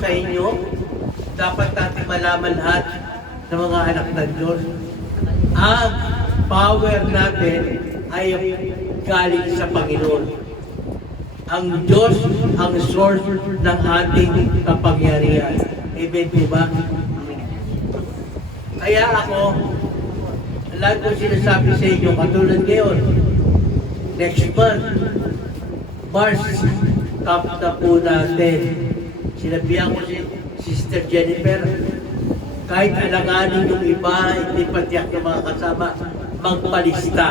sa inyo, dapat natin malaman lahat ng mga anak ng Diyos. Ang power natin ay galing sa Panginoon. Ang Diyos ang source ng ating kapangyarihan. Amen po ba? Kaya ako, lagi ko sinasabi sa inyo, katulad ngayon, next month, March, camp na po natin. Sinabihan ko si Sister Jennifer, kahit alanganin yung iba, hindi patiyak ng mga kasama, magpalista.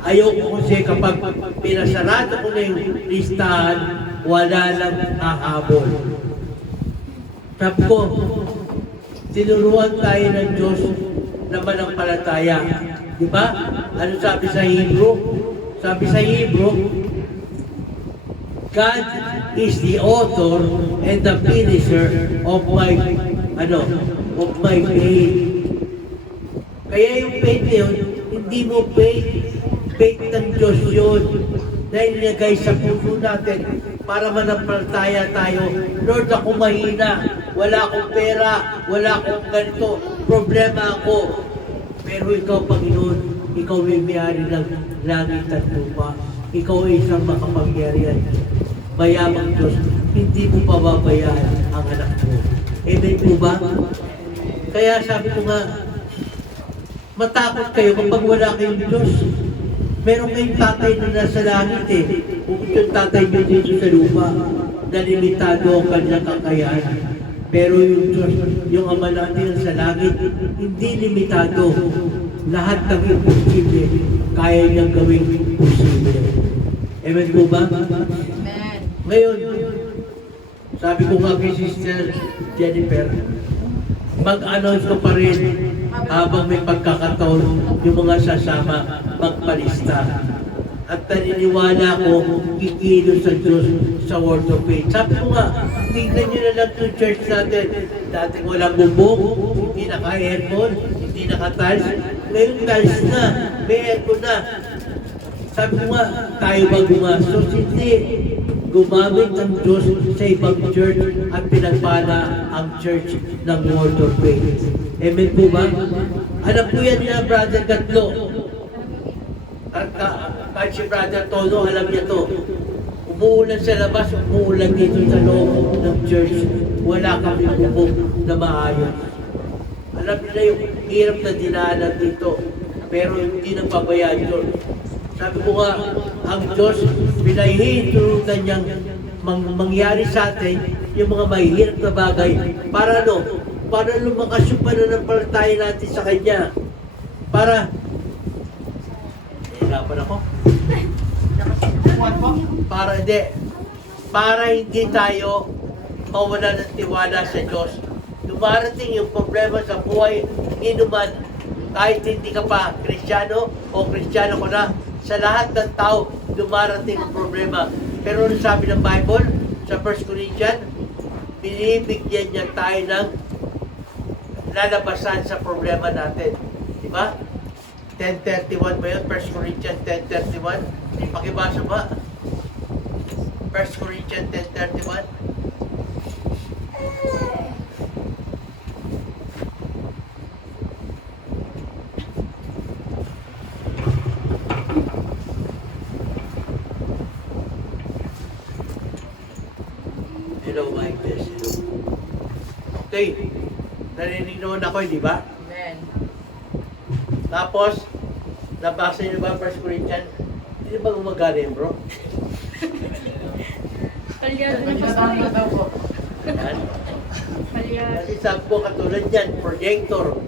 Ayoko kasi kapag pinasarado ko na yung listahan, wala lang hahabol. Sabi ko, tinuruan tayo ng Diyos na manampalataya. Di ba? Ano sabi sa Hebrew? Sabi sa Hebrew, God is the author and the finisher of my faith. Kaya yung faith yun, hindi mo faith ng Diyos yun na inilagay sa puso natin para manampalataya tayo. Lord, ako mahina, wala akong pera, wala akong ganito, problema ako. Pero ikaw, Panginoon, ikaw ay may-ari ng langit at lupa. Ikaw ay isang makapangyarihan. Mayamang Diyos, hindi mo pababayaan ang anak mo. Amen po ba? Kaya sabi ko nga, matakot kayo kapag wala kayong Diyos. Meron kayong tatay na nasa langit eh. Kung yung tatay nyo dito sa lupa, nalimitado ang kanyang kakayahan. Pero yung Diyos, yung Ama natin sa langit, hindi limitado. Lahat ng imposible, kaya niyang gawing posible. Amen po ba? Amen. Ngayon, sabi ko nga kay Sister Jennifer, mag-announce ko pa rin habang may pagkakataon yung mga sasama magpalista. At naniniwala ko, kikilos sa Diyos sa Word of Faith. Sabi ko nga, tingnan nyo na lang itong church natin. Dating walang bubong, hindi naka-aircon, hindi naka-tiles. Ngayon tiles na, may aircon na. Sabi ko nga, tayo ba gumastos? Hindi. Gumamit ang Diyos sa ibang church at pinagpala ang church ng Word of Faith. Amen po ba? Alam po yan na Brother Gatlo. Kahit si Brother Tono, alam niya to. Umuulan sa labas, umuulan dito sa loob ng church. Wala kami bubog na maayos. Alam niyo na yung hirap na dinaanan dito. Pero hindi nang pabayaan yun. Sabi ko nga, ang Diyos, pinahihintulutan niyang mangyari sa atin yung mga mahihirap na bagay. Para ano? Para lumakas yung pananampalataya natin sa Kanya. Para hirapan ako. Para hindi tayo mawala ng tiwala sa Diyos. Dumarating yung problema sa buhay, hindi naman kahit hindi ka pa Kristiyano o Kristiyano ko na, sa lahat ng tao dumarating ang problema. Pero ano sabi ng Bible sa 1 Corinthians, binibigyan niya tayo ng lalabasan sa problema natin. Di ba? 10:31 ba yun? 1 Corinthians 10:31? Pakibasa ba? 1 Corinthians 10:31? You don't like this, you know? Okay. Narinig naman ako, di ba? Amen. Tapos, nabasa niyo ba 1 Corinthians? Hindi ba gumagana yun, bro? Palyado na po. Yan. Palyado. Kasi sabi ko katulad yan, projector.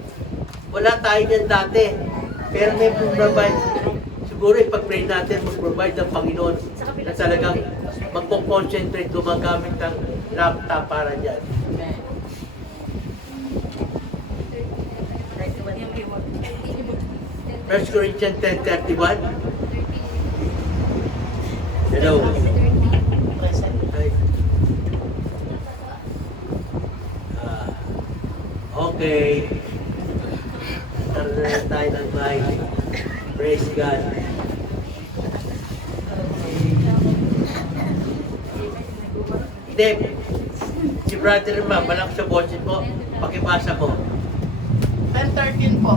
Wala tayo yan dati. Pero may provide. Siguro ipag-pray natin, mag-provide ng Panginoon na talagang magpo-concentrate, gumagamit ng laptop para dyan. Amen. 1 Corinthians 10:31. Hello. Okay. Tara na tayo ng mic. Praise God. Hindi. Si brother ma, malakas sa boses mo. Pakibasa mo. 10:13 po.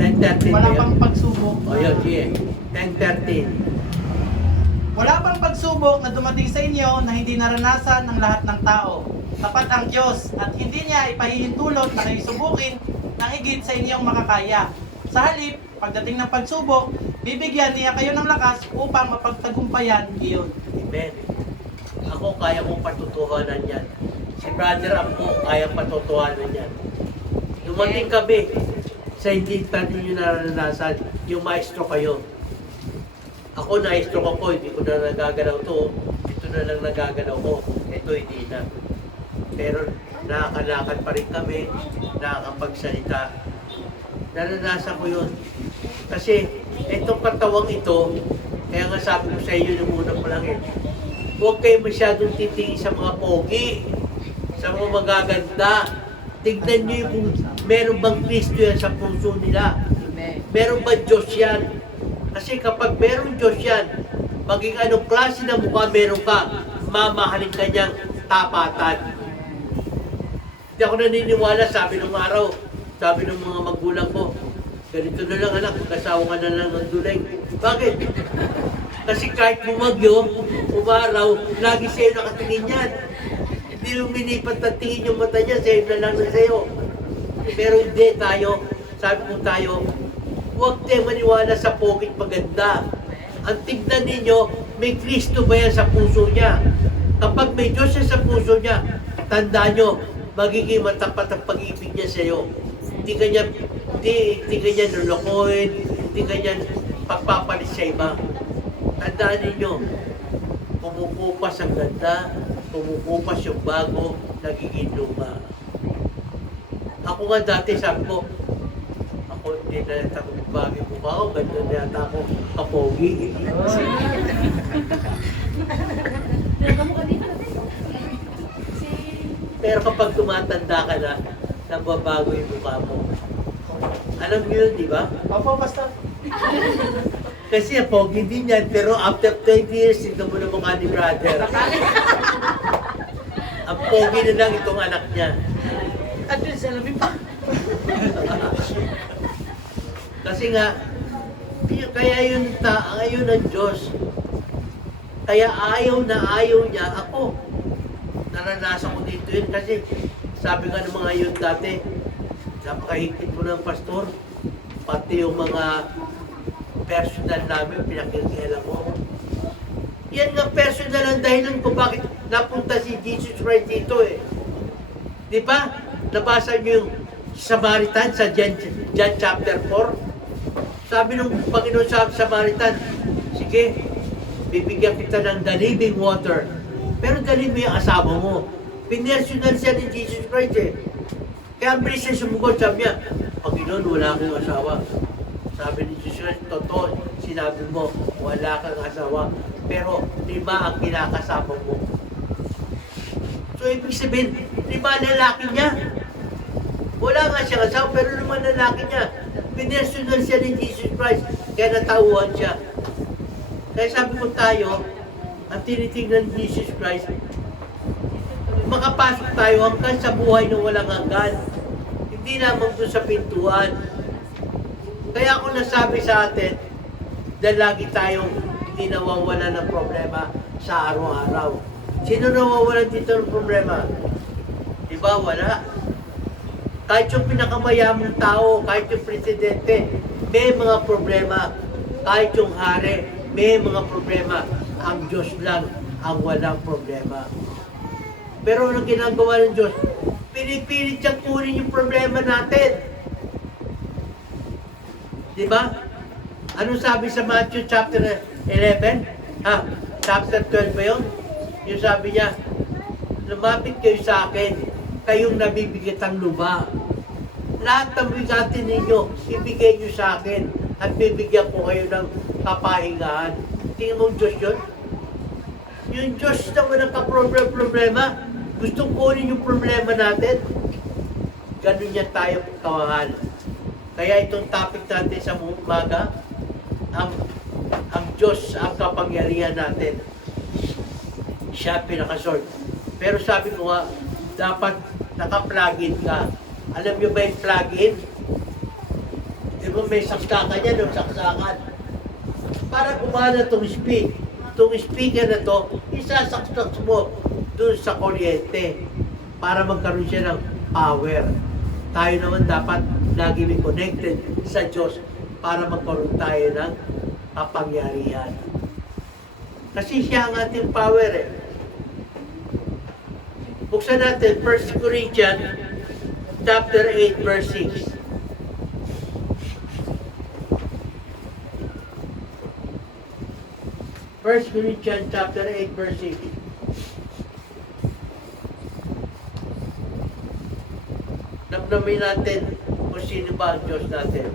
10:13 Wala ba yun? pang pagsubok. O yun, sige. 10:13. Wala pang pagsubok na dumating sa inyo na hindi naranasan ng lahat ng tao. Tapat ang Diyos at hindi niya ipahihintulot na kayo subukin ng higit sa inyong makakaya. Sa halip, pagdating ng pagsubok, bibigyan niya kayo ng lakas upang mapagtagumpayan iyon. Amen. Ako kaya kong patutuhanan yan. Si brother ako kaya patutuhanan yan. Dumating kami sa hindi natin yung naranasan, yung maestro kayo. Ako maestro ako, hindi ko na nagagalaw to. Ito na lang nagagalaw ko. Ito hindi na. Pero nakakalakad pa rin kami, nakakapagsalita. Naranasan ko yun. Kasi itong katawang ito, kaya nga sabi ko sa iyo nung una pa lang huwag kayo masyadong titingin sa mga pogi, sa mga magaganda. Tignan nyo kung meron bang Kristo yan sa puso nila. Meron ba Diyos yan? Kasi kapag meron Diyos yan, maging anong klase na mukha meron ka, mamahalin ka niyang tapatan. Hindi ako naniniwala, sabi nung araw, sabi ng mga magulang ko, ganito na lang anak, kasawa ka na lang ng duling. Bakit? Kasi kahit bumagyo, umaraw, lagi sa'yo nakatingin yan. Hindi luminipat ang tingin yung mata niya, sa'yo na lang na sa'yo. Pero hindi tayo, sabi mo tayo, huwag tayo maniwala sa pogit maganda. Ang tignan ninyo, may Kristo ba yan sa puso niya? Kapag may Diyos yan sa puso niya, tandaan nyo, magiging matapat ang pag-ibig niya sa'yo. Hindi ka niya lulukohin, hindi ka niya pagpapalit sa iba. Tandaan ninyo, kumukupas ang ganda, kumukupas yung bago, nagiging luma. Ako nga dati, sabi ko, ako hindi na yata kung bagay mukha ko, ganda na yata ako kapogi. Pero kapag tumatanda ka na, nagbabago yung mukha mo. Alam niyo yun, di ba? Opo, Pastor. Kasi pogi din yan, pero after 20 years, ito mo na mukha ni brother. Ang pogi na lang itong anak niya. At yun, salamin pa. Kasi nga, kaya yun ang Diyos. Kaya ayaw niya ako. Naranasan ko dito yun kasi sabi nga ng mga yun dati, napakahigpit mo ng pastor, pati yung mga personal namin, pinakikialam mo. Yan nga personal ang dahilan kung bakit napunta si Jesus Christ dito eh. Di ba? Nabasa niyo yung Samaritan sa John chapter 4. Sabi ng Panginoon sa Samaritan, sige, bibigyan kita ng the living water. Pero dalhin mo yung asawa mo. Pinersonal siya ni Jesus Christ eh. Kaya ang bilis siya sumugot, sabi niya, Panginoon, wala akong asawa. Sabi ni Jesus Christ, totoo, sinabi mo, wala kang asawa. Pero 5 ang kinakasama mo. So, ibig sabihin, 5 lalaki niya. Wala nga siya asawa, pero 5 lalaki niya. Pinersonal siya ni Jesus Christ, kaya natauhan siya. Kaya sabi ko tayo, ang tinitingnan ni Jesus Christ, makapasok tayo hanggang sa buhay na walang hanggan. Hindi lamang doon sa pintuan. Kaya ako nasabi sa atin, dahil lagi tayong hindi nawawala ng problema sa araw-araw. Sino nawawalan dito ng problema? Diba? Wala. Kahit yung pinakamayamang tao, kahit yung presidente, may mga problema. Kahit yung hari, may mga problema. Ang Diyos lang ang walang problema. Pero anong ginagawa ng Diyos? Pinipilit siyang kunin yung problema natin. Di ba? Anong sabi sa Matthew chapter 11? Chapter 12 ba yun? Yung sabi niya, lumapit kayo sa akin, kayong nabibigatang luba. Lahat ng bigatin ninyo, ibigay nyo sa akin at bibigyan ko kayo ng kapahingahan. Tingin mo Diyos yun? Yung Diyos na walang problema, gustong kunin yung problema natin. Ganun niya tayo kawahal. Kaya itong topic natin sa umaga, ang Diyos ang kapangyarihan natin. Siya pinakasort. Pero sabi ko nga, dapat naka-plug-in ka. Alam nyo ba yung plug-in? Di ba may saksakan yan, yung saksakan. Para gumana itong speaker na to, isasaksak mo dun sa kuryente para magkaroon siya ng power. Tayo naman dapat lagi may connected sa Diyos para magkaroon tayo ng kapangyarihan. Kasi siya ang ating power eh. Buksan natin 1 Corinthians chapter 8 verse 6. First Corinthians chapter 8 verse 6. Namnamin natin kung sino ba ang Diyos natin.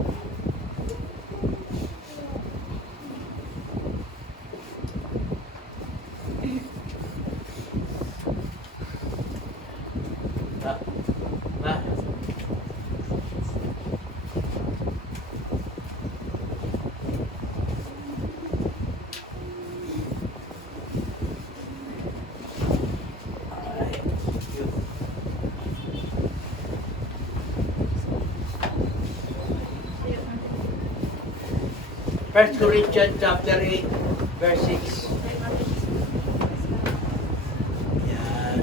Ah, ah. Ay, yun. First Corinthians chapter 8 verse 6. Yan.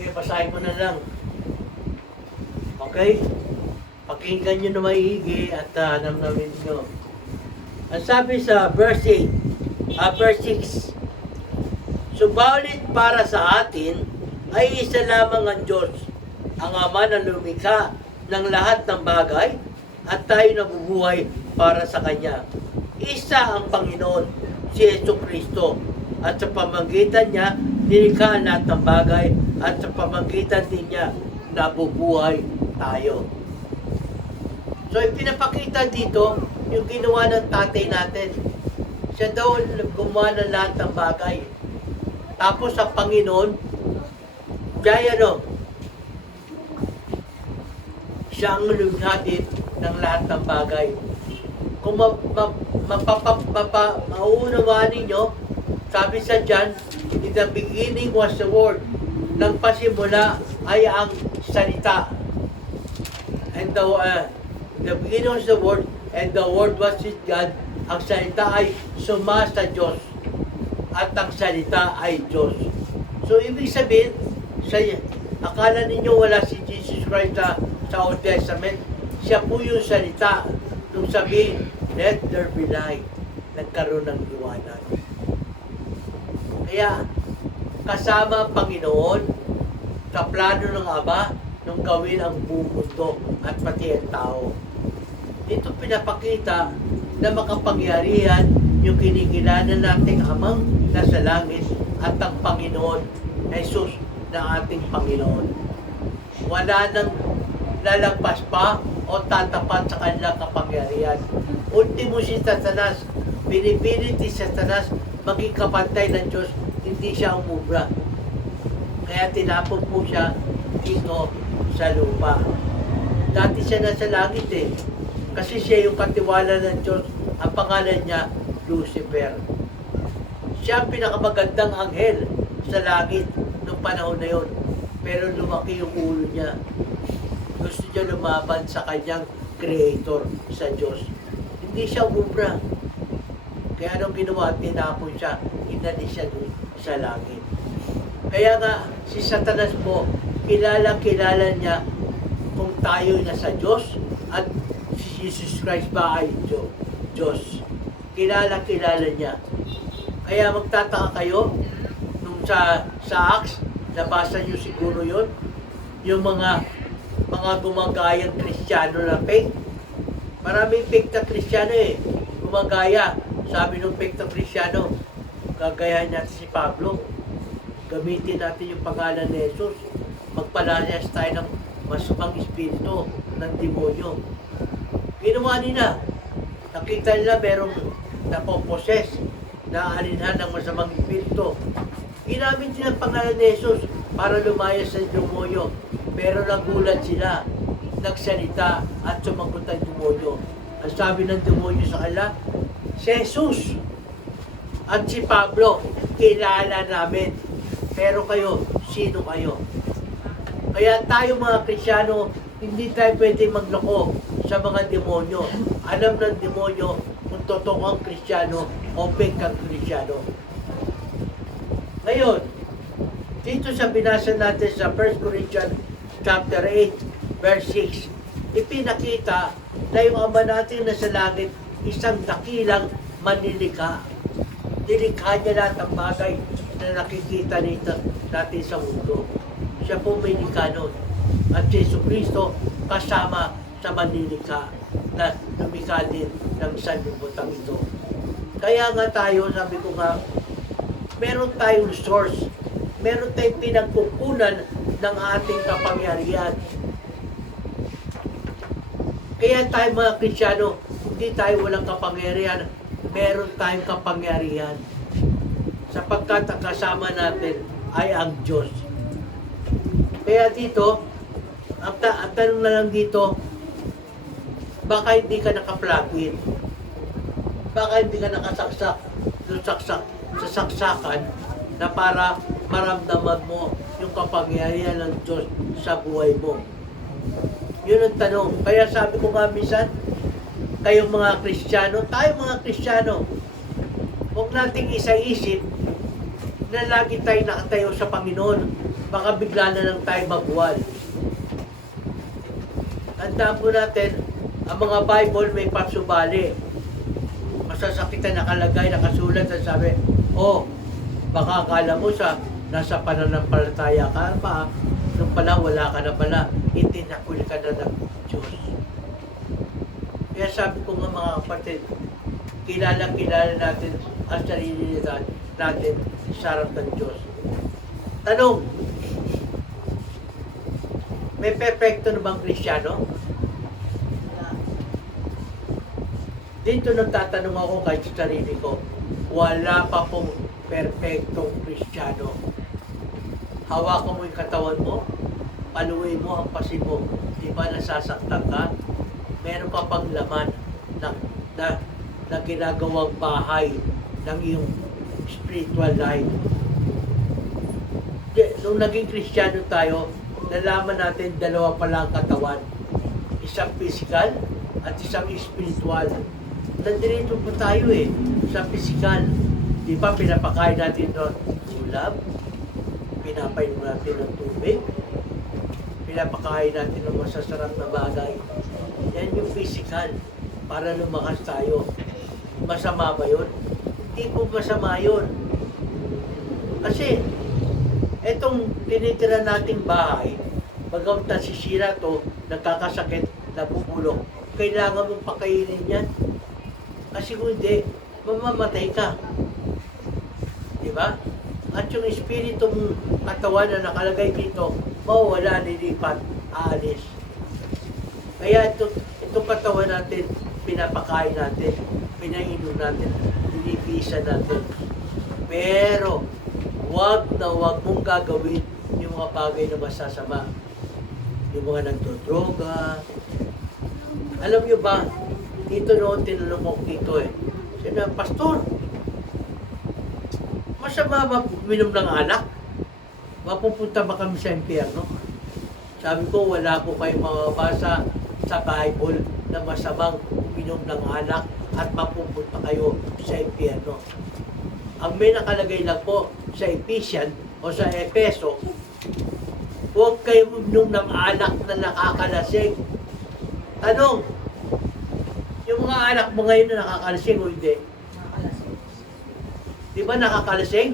Sige, basahin mo na lang. Okay? Pakinggan nyo na maigi at namnamin nyo. Ang sabi sa verse 8, verse 6, subalit para sa atin ay isa lamang ang Diyos, ang Ama na lumikha ng lahat ng bagay at tayo nabubuhay para sa Kanya. Isa ang Panginoon, si Jesucristo, at sa pamamagitan niya, nilikha ang lahat ng bagay at sa pamamagitan din niya, nabubuhay tayo. So, ipinapakita dito yung ginawa ng tatay natin. Siya daw gumawa ng lahat ng bagay. Tapos sa Panginoon, siya ang lumikha ng lahat ng bagay. Kung maunawaan ninyo, sabi sa John, in the beginning was the Word. Nang pasimula ay ang salita. And the beginning was the Word, and the Word was with God. Ang salita ay suma sa Diyos. At ang salita ay Diyos. So, ibig sabihin, akala ninyo wala si Jesus Christ sa Old Testament. Siya po yung salita. Nung sabihin, let there be light. Nagkaroon ng liwanag. Kaya, kasama ang Panginoon sa plano ng Ama nung gawin ang buong mundo at pati ang tao. Dito pinapakita na makapangyarihan yung kinikilala nating Amang nasa langit at ang Panginoon, Jesus na ating Panginoon. Wala nang lalagpas pa o tatapat sa kanilang kapangyarihan. Ultimo si Satanas, pinipilit ni Satanas maging kapantay ng Diyos, hindi siya umubra. Kaya tinapon po siya dito sa lupa. Dati siya nasa langit eh. Kasi siya yung katiwala ng Diyos. Ang pangalan niya, Lucifer. Siya ang pinakamagandang anghel sa langit noong panahon na yon. Pero lumaki yung ulo niya. Gusto niya lumaban sa kanyang creator, sa Diyos. Hindi siya umubra. Kaya anong ginawa? Tinapon siya. Inalis siya doon sa langit. Kaya nga, si Satanas po, kilala niya kung tayo nasa Diyos at si Jesus Christ ba ay Diyos. Kilala niya. Kaya magtataka kayo, nung sa Acts, nabasa niyo siguro yon, yung mga gumagayang Kristiyano na faith, Maraming fake na Kristiyano gumagaya. Sabi ng fake na Kristiyano, gagayahin natin si Pablo. Gamitin natin yung pangalan ni Jesus. Magpalayas tayo ng masamang espiritu ng demonyo. Ginawa nila. Nakita nila merong napoposes, naaalinhan ng masamang espiritu. Ginamit nila ang pangalan ni Jesus para lumayas sa demonyo. Pero nagulat sila, nagsalita at sumagot ang demonyo. Ang sabi ng demonyo sa kanila, si Jesus at si Pablo, kilala namin. Pero kayo, sino kayo? Kaya tayo mga Kristiyano, hindi tayo pwede magloko sa mga demonyo. Alam ng demonyo kung totoo kang Kristiyano o fake kang Kristiyano. Ngayon, dito sa binasa natin sa 1 Corinthians chapter 8, verse 6, ipinakita na yung Ama natin na sa langit, isang dakilang manlilika. Nilikha niya lahat ng bagay na nakikita natin sa mundo. Siya po may likha nun. At si Jesucristo kasama sa manlilika na lumikha din ng sanlibutan ito. Kaya nga tayo, sabi ko nga, meron tayong source, meron tayong pinagkukunan ng ating kapangyarihan. Kaya tayo mga Kristiyano, hindi tayo walang kapangyarihan, meron tayong kapangyarihan. Sapagkat ang kasama natin ay ang Diyos. Kaya dito, ang tanong na lang dito, baka hindi ka nakaplakit? Baka hindi ka nakasaksak sa saksakan na para maramdaman mo yung kapangyarihan ng Diyos sa buhay mo? Yun ang tanong. Kaya sabi ko nga minsan, kayong mga Kristiyano, tayo mga Kristiyano, huwag nating isa-isip na lagi tayo nakatayo sa Panginoon. Baka bigla na lang tayo mabuwal. Tandaan po natin, ang mga Bible may pasubali. Masasakit na nakalagay, nakasulat na sabi, baka akala mo nasa pananampalataya ka pa, nung pala wala ka na pala, itinakul ka na ng Diyos. Kaya sabi ko nga mga kapatid, kilala natin ang sarili natin sa harap ng Diyos. Tanong, may perfecto na bang Kristiyano? Dito nagtatanong ako kahit sa sarili ko, wala pa pong perfectong Kristiyano. Hawakan mo yung katawan mo, paluin mo ang pasi mo, di ba nasasaktan ka? Meron ka pang laman na ginagawang bahay ng iyong spiritual life. Nung naging Kristiyano tayo, nalaman natin dalawa pala ang katawan. Isang physical at isang spiritual. Nandito po tayo sa physical. Di ba pinapakain natin ng ulam? Pinapainom natin ng tubig? Pinapakain natin ng masasarap na bagay? Yan yung physical para lumakas tayo. Masama ba yun? Hindi po masama yun. Kasi, etong tinitira nating bahay, bagamat nasisira to, nagkakasakit, nabubulok, kailangan mong pakainin yan. Kasi kung hindi, mamamatay ka. Diba? At yung espiritu mong katawan na nakalagay dito, mawawala, nilipat, aalis. Kaya itong katawan natin, pinapakain natin, pinainom natin, pinipisa natin. Pero, wag mong gagawin yung mga bagay na masasama. Yung mga nagdodroga. Alam nyo ba, dito noon tinanong ko dito sinabi, Pastor, masama ba minom ng alak? Mapupunta ba kami sa impyerno? Sabi ko, wala po kayong mababasa sa Bible na masamang uminom ng alak at mapupunta kayo sa impyerno. Ang may nakalagay lang po sa Ephesians o sa Efeso, huwag kayo uminom ng alak na nakakalasing. Tanong, yung mga anak mo ngayon na nakakalasing o hindi? Nakakalasing. Di ba nakakalasing?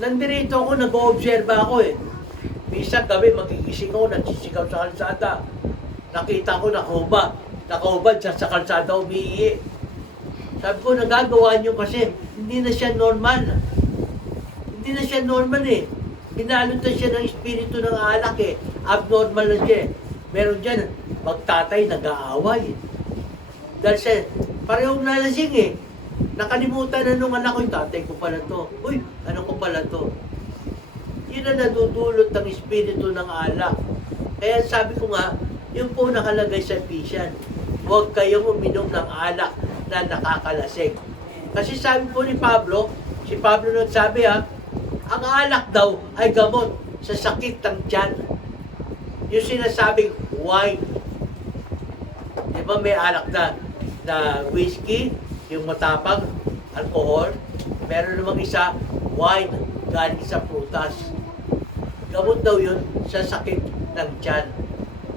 Nandirito ako, nag-o-observe ako Minsan gabi, magigising ako, nagsisigaw sa kalsada. Nakita ko na huba. nakaubad siya sa kalsada umiihi. Sabi ko, nagagawa niyo kasi hindi na siya normal. Hindi na siya normal eh. Binalot na siya ng espiritu ng alak eh. Abnormal na siya eh. Meron dyan, magtatay, nag-aaway. Dahil siya, parehong nalasing eh. Nakalimutan na nung anak ko, tatay ko pala to. Uy, ano ko pala to? Yun ang nadudulot ng espiritu ng alak. Kaya sabi ko nga, yun po nakalagay sa Ephesians. Huwag kayong uminom ng alak na nakakalasing. Kasi sabi po ni Pablo, si Pablo nagsabi ang alak daw ay gamot sa sakit ng tiyan. Yung sinasabing wine. Di ba may alak na whiskey, yung matapang, alcohol. Meron namang isa, wine, galing sa prutas. Gamot daw yun sa sakit ng tiyan.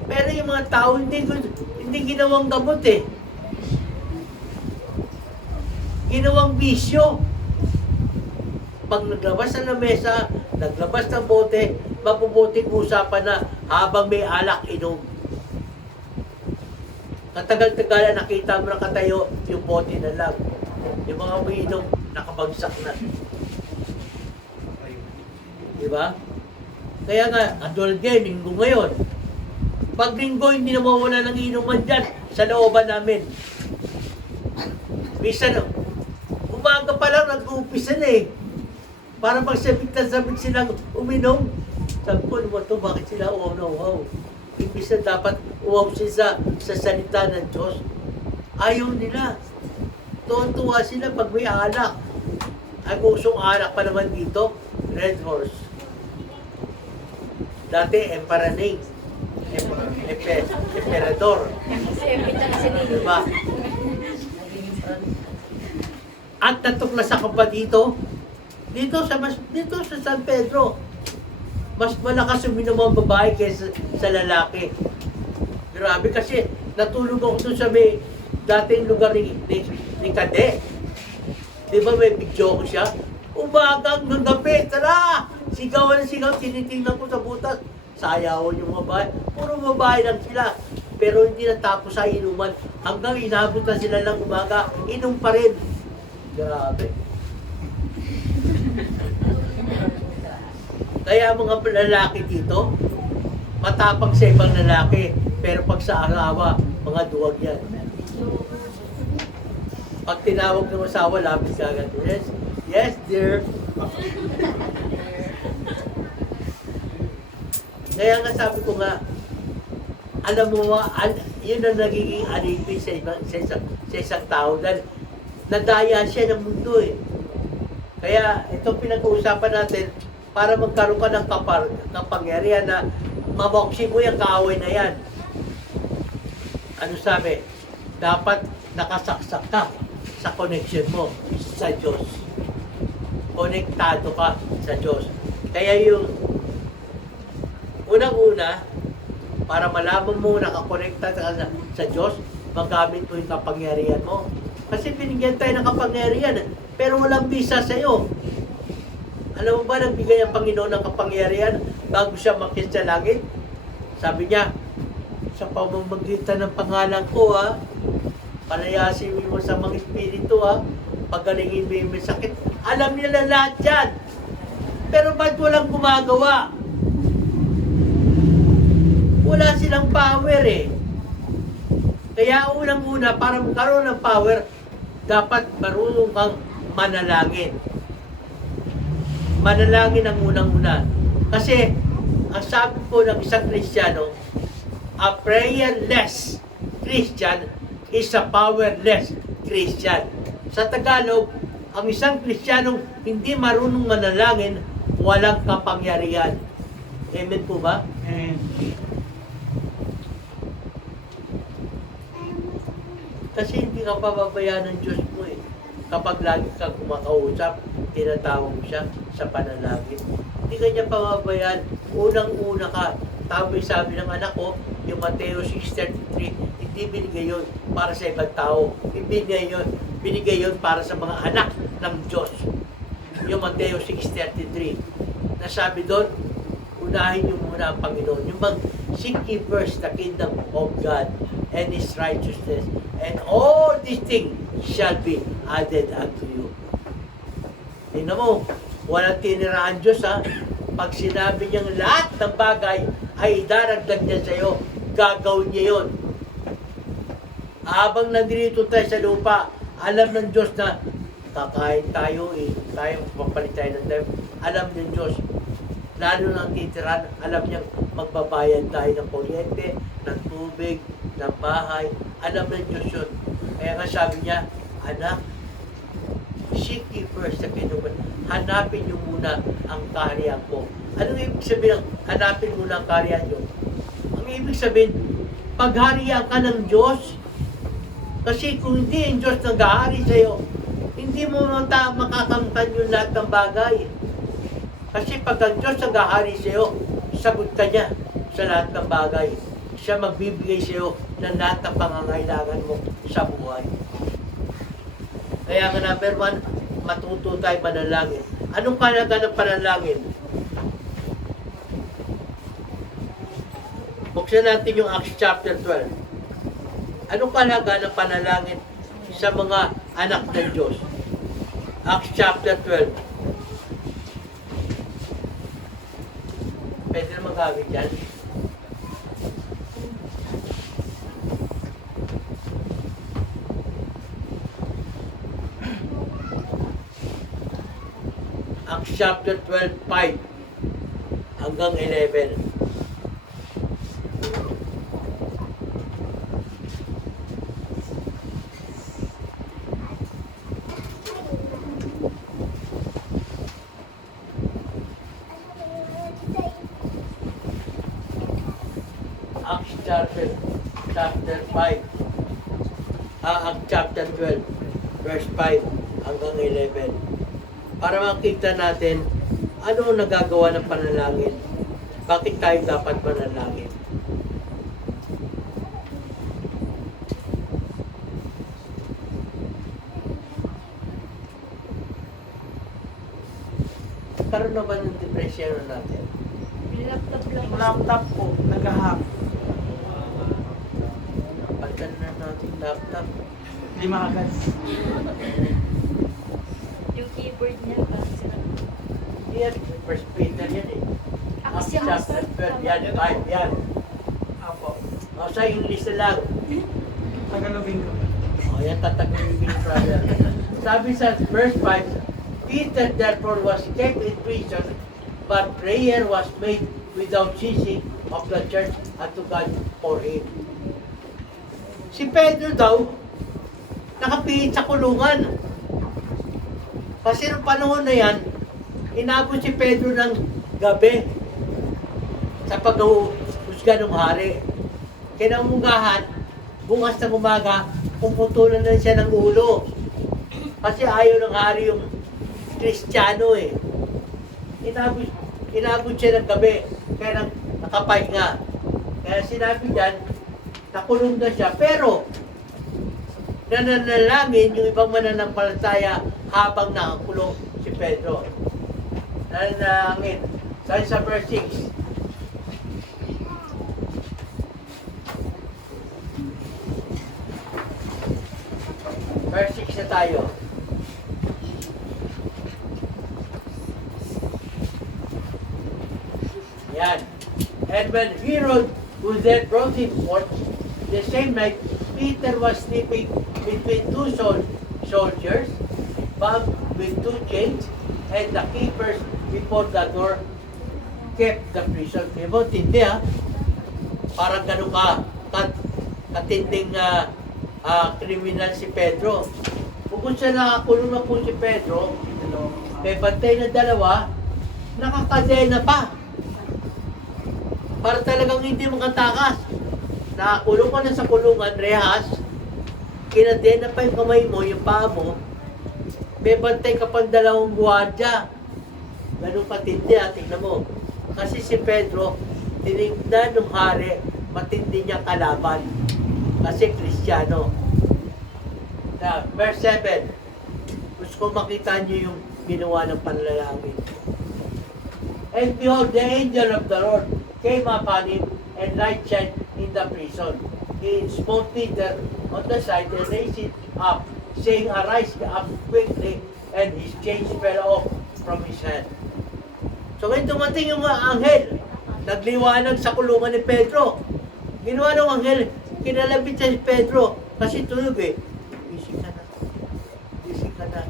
Pero yung mga tao, hindi ginawang gamot eh. Ginawang bisyo. Pag naglabas na ng mesa, naglabas ng bote, mapubuting usapan na habang may alak inom. Katagal-tagal nakita mo nakatayo yung bote na lang. Yung mga umiinom, nakabagsak na. Diba? Kaya nga, adult game, linggo ngayon. Pag linggo, hindi na mawala ng inuman dyan sa looban namin. Bisa umaga pa lang nag-uupisa na eh. Para magsabit na sabit silang uminom. Sabi ko, ano to, bakit sila uhaw? Imbis na dapat uhaw sila sa salita ng Diyos. Ayaw nila. Tuwan-tuwa sila pag may alak. Ang usong alak pa naman dito, Red Horse. Dati, Emparanay. Emperador. Diba? At natuklasan ko pa dito sa San Pedro. Mas malakas uminom ang babae kaysa sa lalaki. Grabe kasi natulog ako doon sa may dating lugar ni Kade. Di ba may video ko siya? Umaga hanggang gabi, tara! Sigaw na sigaw, tinitingnan ko sa butas. Sayawan yung mga babae. Puro babae lang sila. Pero hindi natapos sa inuman. Hanggang inabot na sila ng umaga, inom pa rin. Grabe. Kaya mga lalaki dito, matapang sa ibang lalaki, pero pag sa asawa, mga duwag yan. Pag tinawag ng asawa, lapis ka agad. Yes, dear. Kaya nga sabi ko nga, alam mo ba, yun ang nagiging alipin sa isang tao dahil nadaya siya ng mundo eh. Kaya itong pinag-uusapan natin, para magkaroon ka ng kapangyarihan na mamoksi mo yung kaaway na yan. Ano sabi? Dapat nakasaksak ka sa connection mo sa Diyos. Konektado ka sa Diyos. Kaya yung unang-una, para malaman mo nakakonekta ka sa Diyos, magamit mo yung kapangyarihan mo. Kasi binigyan tayo ng kapangyarihan, pero walang bisa sa'yo. Alam mo ba, nagbigay ang Panginoon ng kapangyarihan bago siya makit sa langit? Sabi niya, sa pamamagitan ng pangalan ko, palayasin mo sa mga espiritu, pagalingin mo yung may sakit. Alam nila lahat yan. Pero ba't walang gumagawa? Wala silang power eh. Kaya unang-una, para magkaroon ng power, dapat marunong kang manalangin. Manalangin ang unang-una. Kasi, ang sabi po ng isang Kristiyano, a prayerless Christian is a powerless Christian. Sa Tagalog, ang isang Kristiyanong hindi marunong manalangin, walang kapangyarihan. Amen po ba? Amen. Kasi hindi ka pababayaan ng Diyos mo eh. Kapag lagi kang kumakausap, tinatawag mo siya sa panalangin. Hindi ka niya pababayaan. Unang-una ka. Sabi ng anak ko, yung Mateo 6:33, hindi binigay yun para sa ibang tao. Binigay yun para sa mga anak ng Diyos. Yung Mateo 6:33. Nasabi doon, unahin niyo muna ang Panginoon. Yung seek ye first the kingdom of God and His righteousness, and all these things shall be added unto you. Tingnan mo, walang tiniraan Diyos ha. Pag sinabi niyang lahat ng bagay ay idaragdag niya sa iyo, gagawin niya yun. Habang nandito tayo sa lupa, alam ng Diyos na kakain tayo tayong papalit tayo ng time. Alam ng Diyos, lalo na ang titiran, alam niyang magbabayad tayo ng kuryente, ng tubig, ng bahay. Alam ng Diyos yun. Kaya nga sabi niya, anak, seek ye first the kingdom of God. Hanapin niyo muna ang kaharian ko. Anong ibig sabihin ng hanapin muna ang kaharian niyo? Ang ibig sabihin, pagharian ka ng Diyos. Kasi kung hindi ang Diyos nag-ahari sa iyo, hindi mo makakamtan yung lahat ng bagay. Kasi pag ang Diyos nag-ahari sa iyo, sagot ka niya sa lahat ng bagay. Siya magbibigay sa iyo ng lahat ng pangangailangan mo sa buhay. Kaya nga number 1, matuto tayo manalangin. Anong kahalaga ng panalangin? Buksan natin yung Acts chapter 12. Anong kahalaga ng panalangin sa mga anak ng Diyos? Acts chapter 12. Pwede na magamit yan. Acts chapter 12, 5 hanggang 11. Acts chapter 5. Acts chapter 12, verse 5 hanggang 11. Para makita natin ano ang nagagawa ng panalangin. Bakit tayo dapat manalangin? Karoon na ba ng depression natin? Laptop lang. Yung laptop ko, nag-hack. Palitan na natin laptop. 5 agad. Yung keyboard niya ba? Yan, first Peter yan eh. Acts Acts chapter 12, yan, 5, yan. Apo. O sa English na lang. Tagalogin ko. O yan, tatagawin yung brother. Sabi sa verse 5, Peter therefore was kept in prison, but prayer was made without ceasing of the church unto God for him. Si Pedro daw, nakapilit sa kulungan. Kasi noong panahon na yan, inabot si Pedro ng gabi sa paghuhusga ng hari. Kinaumagahan, bukas ng umaga, pumutulan na siya ng ulo. Kasi ayaw ng hari yung Kristiyano eh. Inabot siya ng gabi, kaya nakapahinga. Kaya sinabi diyan, nakulong na siya. Pero, nananalangin yung ibang mananampalataya habang nakakulong si Pedro. Nananalangin. Sabi sa verse 6, verse 6 na tayo. Yan. And when Herod, who then brought him forth, the same night, Peter was sleeping between two soldiers, bound with two chains, and the keepers before the door kept the prison. Diba, tindi ha? Parang gano'n katinding kriminal si Pedro. Bukod sa nakakulong na po si Pedro, may bantay na dalawa, nakakadena pa. Para talagang hindi makatakas. Nakakulong ka na sa kulungan, rehas, kinadena pa yung kamay mo, yung paa mo, may bantay ka pang dalawang guwardiya. Ganun katindi tingnan mo. Kasi si Pedro, tinignan ng hari, matindi niyang kalaban. Kasi Kristiyano. Na, verse 7, gusto ko makita niyo yung ginawa ng panlalangin. And behold, the angel of the Lord came upon him and light shined in the prison. he smote Peter on the side and raised it up, saying, Arise up quickly, and his chains fell off from his hand. So ngayon dumating yung mga anghel, nagliwanag sa kulungan ni Pedro. Ginawa ng anghel, kinalapit siya si Pedro, kasi tulog eh. Gising ka na. Gising ka na.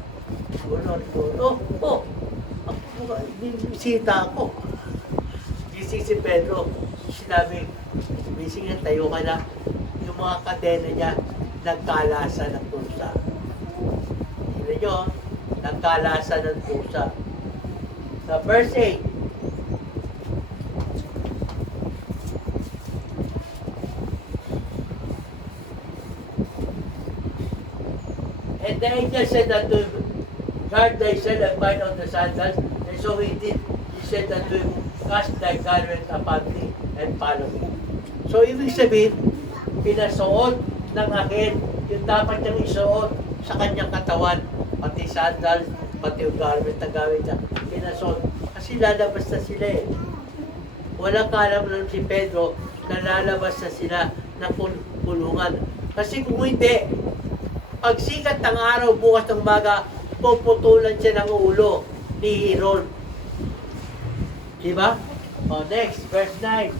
Bisita ako. Gising si Pedro. Sinabi, gising na, tayo ka na. Yung mga kadena niya, nagkalasa ng pusa. Tignan nyo, nagkalasa ng pusa. Sa verse 8, and the angel said unto him, Guard thyself and bind on the sandals. And so he did. He said unto him, Cast thy garment upon thee and follow me. So ibig sabihin, pinasuot ng anghel yung dapat niyang isuot sa kanyang katawan. Pati sandals, pati yung garment na gawin niya. Pinasuot. Kasi lalabas na sila eh. Walang kalam lang si Pedro na lalabas na sila ng kulungan. Kasi kung hindi, pag sikat ng araw bukas ng umaga, puputulan siya ng ulo ni Heron. Diba? O, next, verse 9.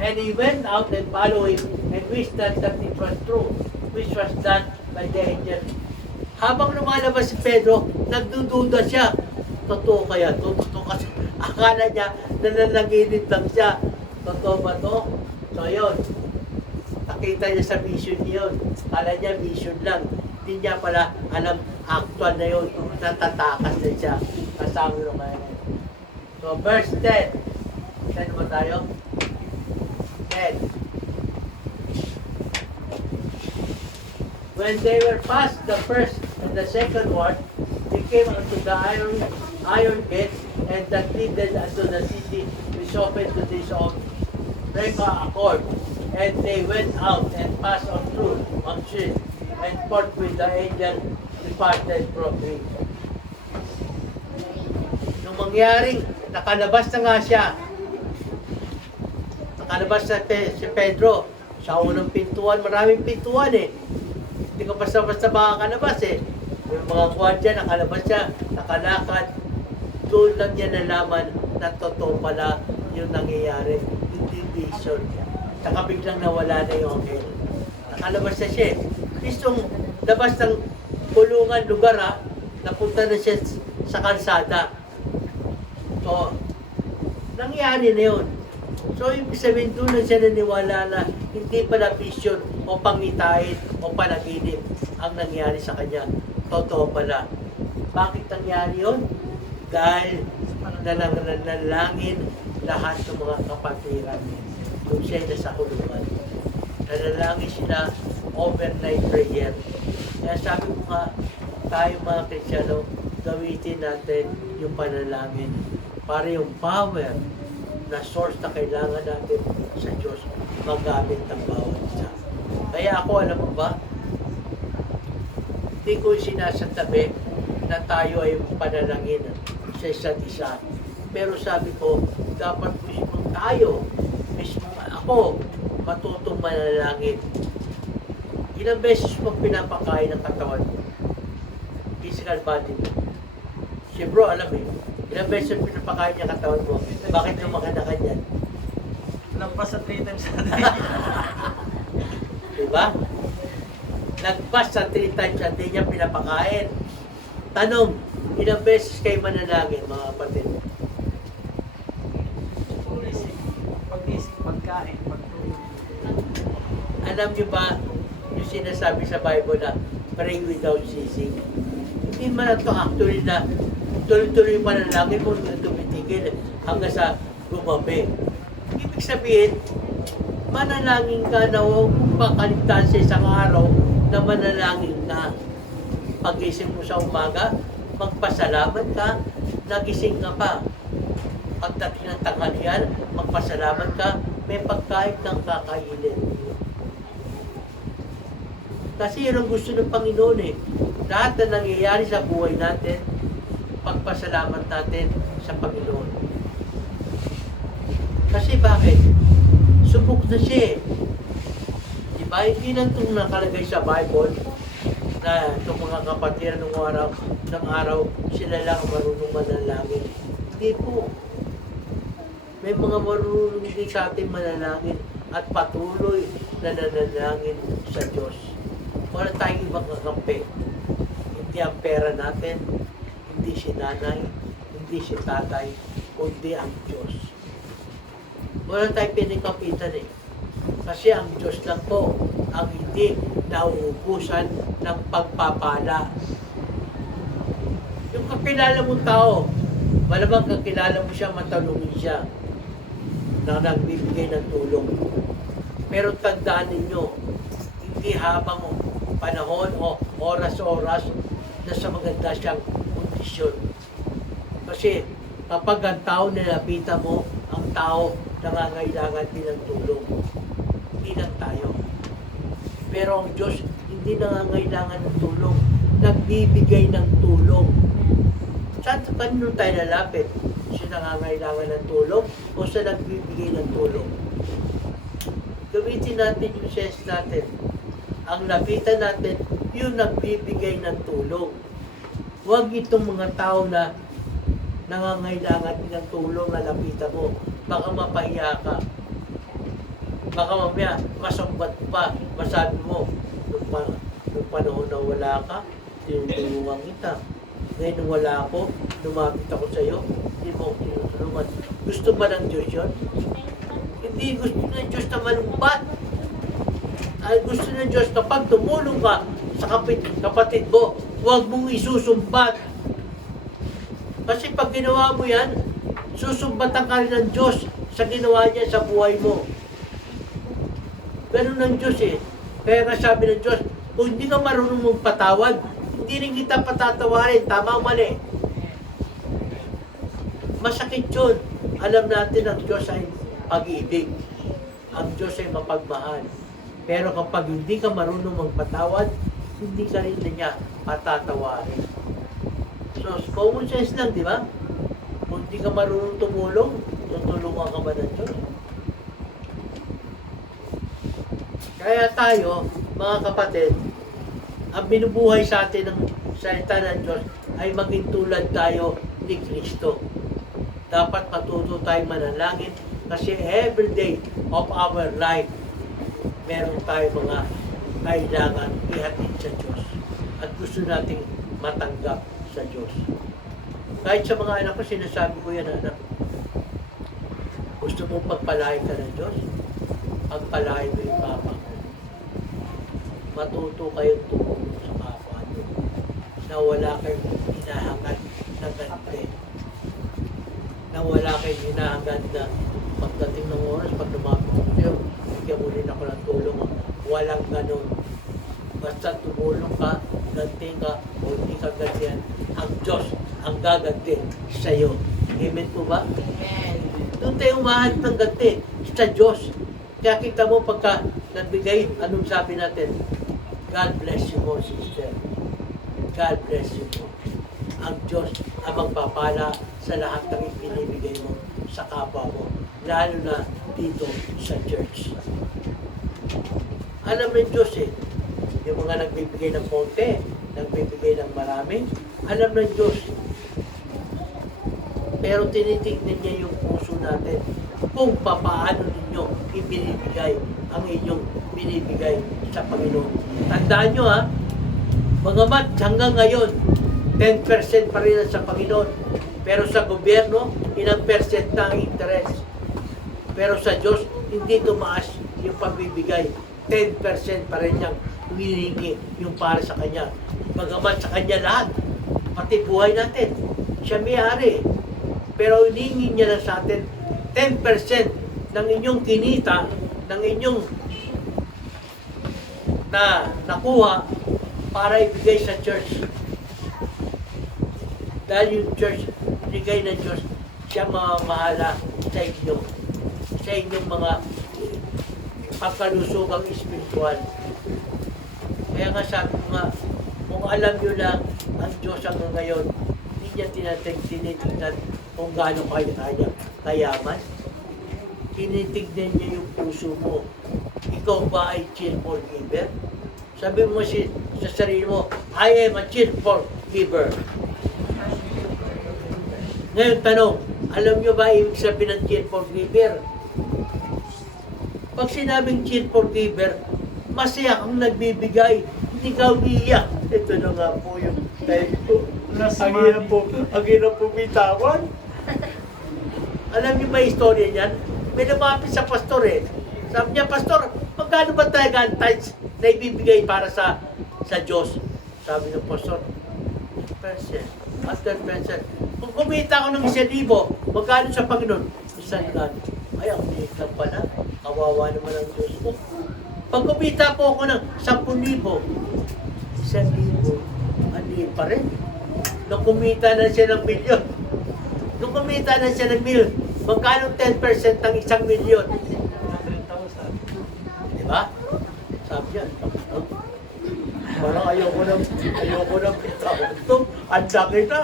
And he went out and followed him and wished that it was true, which was done by the angel. Habang lumalabas si Pedro, nagdududa siya. Totoo kaya? Totoo kasi. Akala niya na nanaginip lang siya. Totoo ba to? So, yun. Nakita niya sa vision niya yun. Akala niya vision lang. Hindi niya pala alam actual na yun. Natatakas na siya. Kasama nyo kaya na yun. So, verse 10. 10 ba tayo? 10. When they were past the first and the second ward, they came unto the iron gates, and that leaded unto the city, which opened to this own accord. And they went out and passed on through on street, and forthwith the angel departed from him. Nung mangyaring, nakalabas na nga siya. Nakalabas na si Pedro sa unang pintuan. Maraming pintuan eh. Hindi ka basta-basta makakalabas eh. Yung mga kwadya, nakalabas siya, nakalakad. Doon lang niya nalaman na totoo pala yung nangyayari. Hindi vision. Saka biglang nawala na yung anghel. Nakalabas na siya. Gustong labas ng kulungan lugar ha, napunta na siya sa kalsada. So, nangyari na yun. So, ibig sabihin doon na siya naniwala na hindi pala vision o pangitain o panaginip ang nangyari sa kanya. Totoo pala. Bakit nangyari yun? Dahil nanalangin lahat ng mga kapatiran kung siya nasa kulungan. Nanalangin sila overnight prayer. Kaya sabi ko nga, tayo mga Kristiyano, gawitin natin yung panalangin para yung power na source na kailangan natin sa Diyos magamit ng bawat isa. Kaya ako, alam mo ba, hindi ko sinasabi na tayo ay panalangin sa isa't isa. Pero sabi ko, dapat mismo tayo, mismo ako, matutong manalangin. Ilang beses mo pinapakain ng katawan mo? Physical body mo. Si bro, alam eh, ilang beses pinapakain niya katawan mo? Bakit lumaki na kanyan? Lampas sa 3 times a day. Diba? Nagpas sa 3 times a day niya pinapakain. Tanong, ilang beses kayo manalangin, mga kapatid? Pag-isip, pagkain, pagtulog. Alam niyo ba yung sinasabi sa Bible na pray without ceasing? Hindi man ito actually na tuloy-tuloy manalangin mo na tumitigil hanggang sa gumabi. Ibig sabihin, manalangin ka na huwag mong pakaligtaan sa isang araw na manalangin ka. Pag-isip mo sa umaga, magpasalamat ka, nagising ka pa. Pagdating ng tanghalian, magpasalamat ka, may pagkain kang kakainin. Kasi yun ang gusto ng Panginoon eh. Lahat na nangyayari sa buhay natin, pagpasalamat natin sa Panginoon. Kasi bakit? Subok na siya eh. Diba? Hindi lang itong nakalagay sa Bible na itong mga kapatid ng araw, sila lang ang marunong manalangin. Hindi po. May mga marunong din sa ating manalangin at patuloy na nanalangin sa Diyos. Wala tayong ibang kakampi. Hindi ang pera natin, hindi si nanay, hindi si tatay, kundi ang Diyos. Wala tayong pinikapitan eh. Kasi ang Diyos lang po ang hindi nauubusan ng pagpapala. Yung kakilala mong tao, malamang kakilala mo siya, matalungin siya na nagbibigay ng tulong. Pero tandaan ninyo, hindi habang panahon o oras-oras nasa maganda siyang kondisyon. Kasi kapag ang tao nilapitan mo, ang tao nangangailangan din ng tulong. Hindi lang tayo. Pero ang Diyos hindi nangangailangan ng tulong. Nagbibigay ng tulong. Saan sa kanino tayo lalapit? Siya nangangailangan ng tulong o siya nagbibigay ng tulong? Gamitin natin yung sense natin. Ang lapitan natin, yung nagbibigay ng tulong. Huwag itong mga tao na nangangailangan ng tulong na lapitan mo. Baka mapahiya ka. Baka mamaya, masumbat pa. Masabi mo, nung panahon na wala ka, tinutulungan kita. Ngayon nung wala ako, lumapit ako sa iyo, hindi mo ako tinutulungan. Gusto ba ng Diyos yun? Hindi gusto ng Diyos na malumpat. Ay gusto ng Diyos kapag tumulong ka sa kapatid mo, huwag mong isusumbat. Kasi pag ginawa mo yan, susumbatan ka rin ng Diyos sa ginawa niya sa buhay mo. Ganun ng Diyos eh. Kaya nga sabi ng Diyos, kung hindi ka marunong mong patawad, hindi rin kita patatawarin. Tama o mali? Masakit yun. Alam natin ang Diyos ay pag-ibig. Ang Diyos ay mapagmahal. Pero kapag hindi ka marunong magpatawad, hindi ka rin niya patatawarin. So, common sense lang, di ba? Kung hindi ka marunong tumulong, tutulungan ka ba ng Diyos? Kaya tayo, mga kapatid, ang binubuhay sa atin ng salita ng Diyos ay maging tulad tayo ni Kristo. Dapat matuto tayong manalangin kasi every day of our life, meron tayong mga kailangan ihatid sa Diyos. At gusto nating matanggap sa Diyos. Kahit sa mga anak ko, sinasabi ko yan, anak, gusto mong pagpalain ka ng Diyos? Pagpalain mo yung papa mo. Matuto kayong tumulong sa kapwa nyo na wala kayong hinahangad na ganti. Na wala kayong hinahangad na pagdating ng oras, pag lumapit ko sa'yo, bigyan mo rin ako ng tulong. Walang ganun. Basta tumulong ka, ganti ka, o hindi ka gantihan, ang Diyos ang gaganti sa'yo. Amen po ba? Amen. Doon tayo umahanap ng ganti sa Diyos. Kaya kita mo pagka nagbigay, anong sabi natin? God bless you mo, sister. God bless you mo. Ang Diyos ang magpapala sa lahat ng ipinibigay mo sa kapwa mo. Lalo na dito sa church. Alam ng Diyos eh, yung mga nagbibigay ng konti, nagbibigay ng marami, alam ng Diyos. Pero tinitignan niya yung puso natin kung papaano ninyo ibinibigay ang inyong binibigay sa Panginoon. Tandaan nyo ha, mga mat, hanggang ngayon, 10% pa rin sa Panginoon. Pero sa gobyerno, ilang percent na ang interest. Pero sa Diyos, hindi tumaas yung pagbibigay. 10% pa rin niyang hinihingi yung para sa Kanya. Bagamat sa Kanya lahat, pati buhay natin. Siya may-ari. Pero hinihingi niya lang sa atin 10% ng inyong kinita, ng inyong na nakuha para ibigay sa church. Dahil yung church, ibigay ng Diyos, siya mamahala sa inyo. Sa inyong mga pagkalusugang espiritual. Kaya nga sabi ko nga, kung alam nyo lang ang Diyos hanggang ngayon, hindi niya tinitignan kung gaano kayo kayaman. tinitignan niya yung puso mo. Ikaw ba ay cheerful giver? Sabi mo sa sarili mo, I am a cheerful giver. Ngayon tanong, alam niyo ba ibig sabihin ng cheerful giver? Pag sinabing cheerful giver, masaya kang nagbibigay, hindi ka umiiyak. Ito na nga po yung time ko. Ang hirap po bitawan. Alam niyo ba yung istorya niyan? May lumapit sa pastor eh. Sabi niya, Pastor, magkano ba talaga ang tithes na ibibigay para sa Diyos? Sabi ng pastor, 10%. After 10%. Kung kumita ako ng 1,000, magkano sa Panginoon? 100. Ay, ang liit lang pala. Kawawa naman ang Diyos ko. Pag kumita po ako ng 10,000, 1,000, ang liit pa rin. Nung kumita na siya ng milyon, nung kumita na siya ng milyon, magkano 10% ng 1,000,000? 100,000. Diba? Sabi niya, parang ayoko ng bitawan ito. Ang laki na.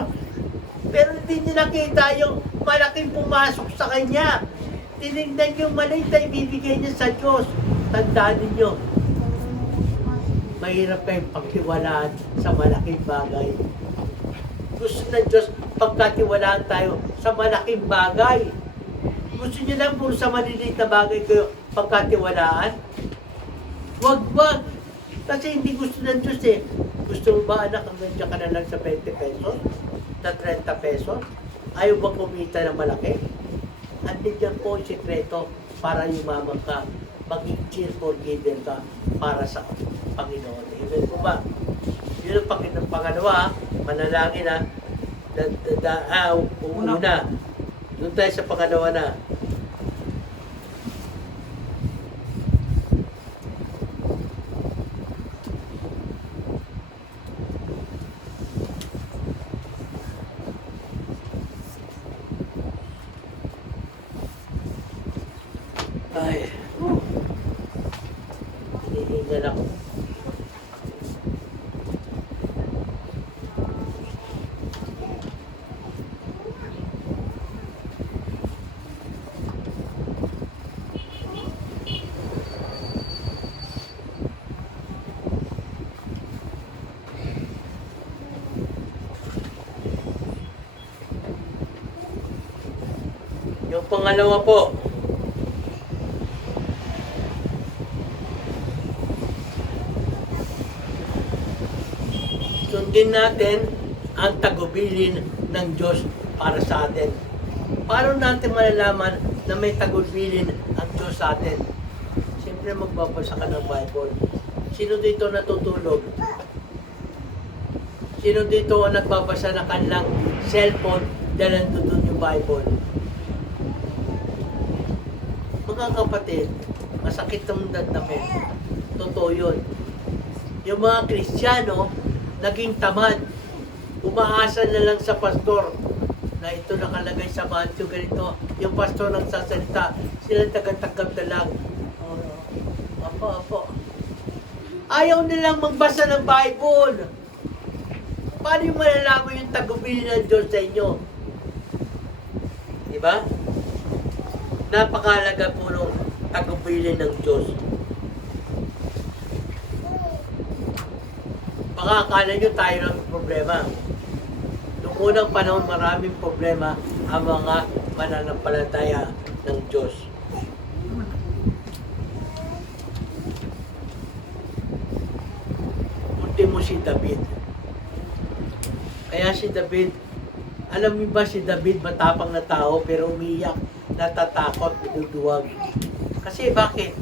Pero hindi niya nakita yung malaking pumasok sa kanya. Tinignan yung maliit na ibibigay niya sa Diyos. Tandaan ninyo, mahirap kayong pagtiwalaan sa malaking bagay. Gusto ng Diyos pagkatiwalaan tayo sa malaking bagay. Gusto niyo lang puro sa maliliit na bagay kayo pagkatiwalaan? Wag. Kasi hindi gusto ng Diyos eh. Gusto mo ba anak, hanggang dyan ka na lang sa 20 pesos? Na 30 pesos? Ayaw ba kumita ng malaki? Andiyan po ang sikreto para yumaman ka. Maging cheerful giver ka para sa Panginoon. Amen po ba? Yun ang pangalawa, manalangin ha. Una. Doon tayo sa pangalawa na. Ay. Hinihingal ako. Yung pangalawa po, sundin natin ang tagubilin ng Diyos para sa atin. Paano natin malalaman na may tagubilin ang Diyos sa atin? Siyempre magbabasa ka ng Bible. Sino dito natutulog? Sino dito ang nagbabasa ng kanilang cellphone dahil nandun yung Bible? Mga kapatid, masakit ang damdamin. Totoo yun. Yung mga Kristiyano, naging tamad. Umaasa na lang sa pastor na ito nakalagay sa Matthew ganito. Yung pastor nagsasalita, sila taga-tanggap na lang. Apo. Ayaw nilang magbasa ng Bible. Paano yung malalaman yung tagubilin ng Diyos sa inyo? Diba? Napakalaga po ng tagubilin ng Diyos. Baka akala nyo tayo ng problema. Noong unang panahon, maraming problema ang mga mananampalataya ng Diyos. Punti mo si David. Kaya si David, alam niyo ba si David matapang na tao pero umiiyak, natatakot, binuduwag. Kasi bakit?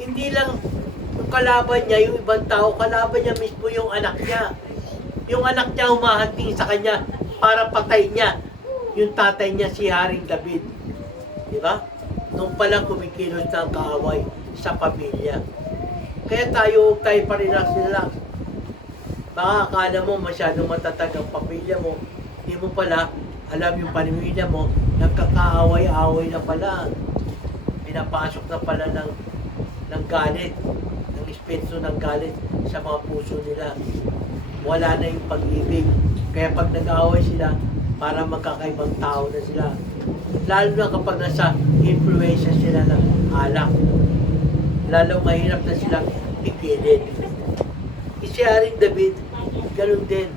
Hindi lang yung kalaban niya, yung ibang tao, kalaban niya mismo yung anak niya. Yung anak niya humahanting sa kanya para patay niya yung tatay niya si Haring David. Di ba? Nung palang kumikilos ng kaaway sa pamilya. Kaya tayo pa rin sila. Baka akala mo masyadong matatag ang pamilya mo. Hindi mo pala alam yung pamilya mo, nagkakaaway-away na pala. Pinapasok na pala ng galit, ng espiritu ng galit sa mga puso nila. Wala na yung pag-ibig. Kaya pag nag-aaway sila, para magkakaibang tao na sila. Lalo na kapag nasa influensya sila ng alak. Lalo mahirap na silang pipilin. Si Haring David, ganun din.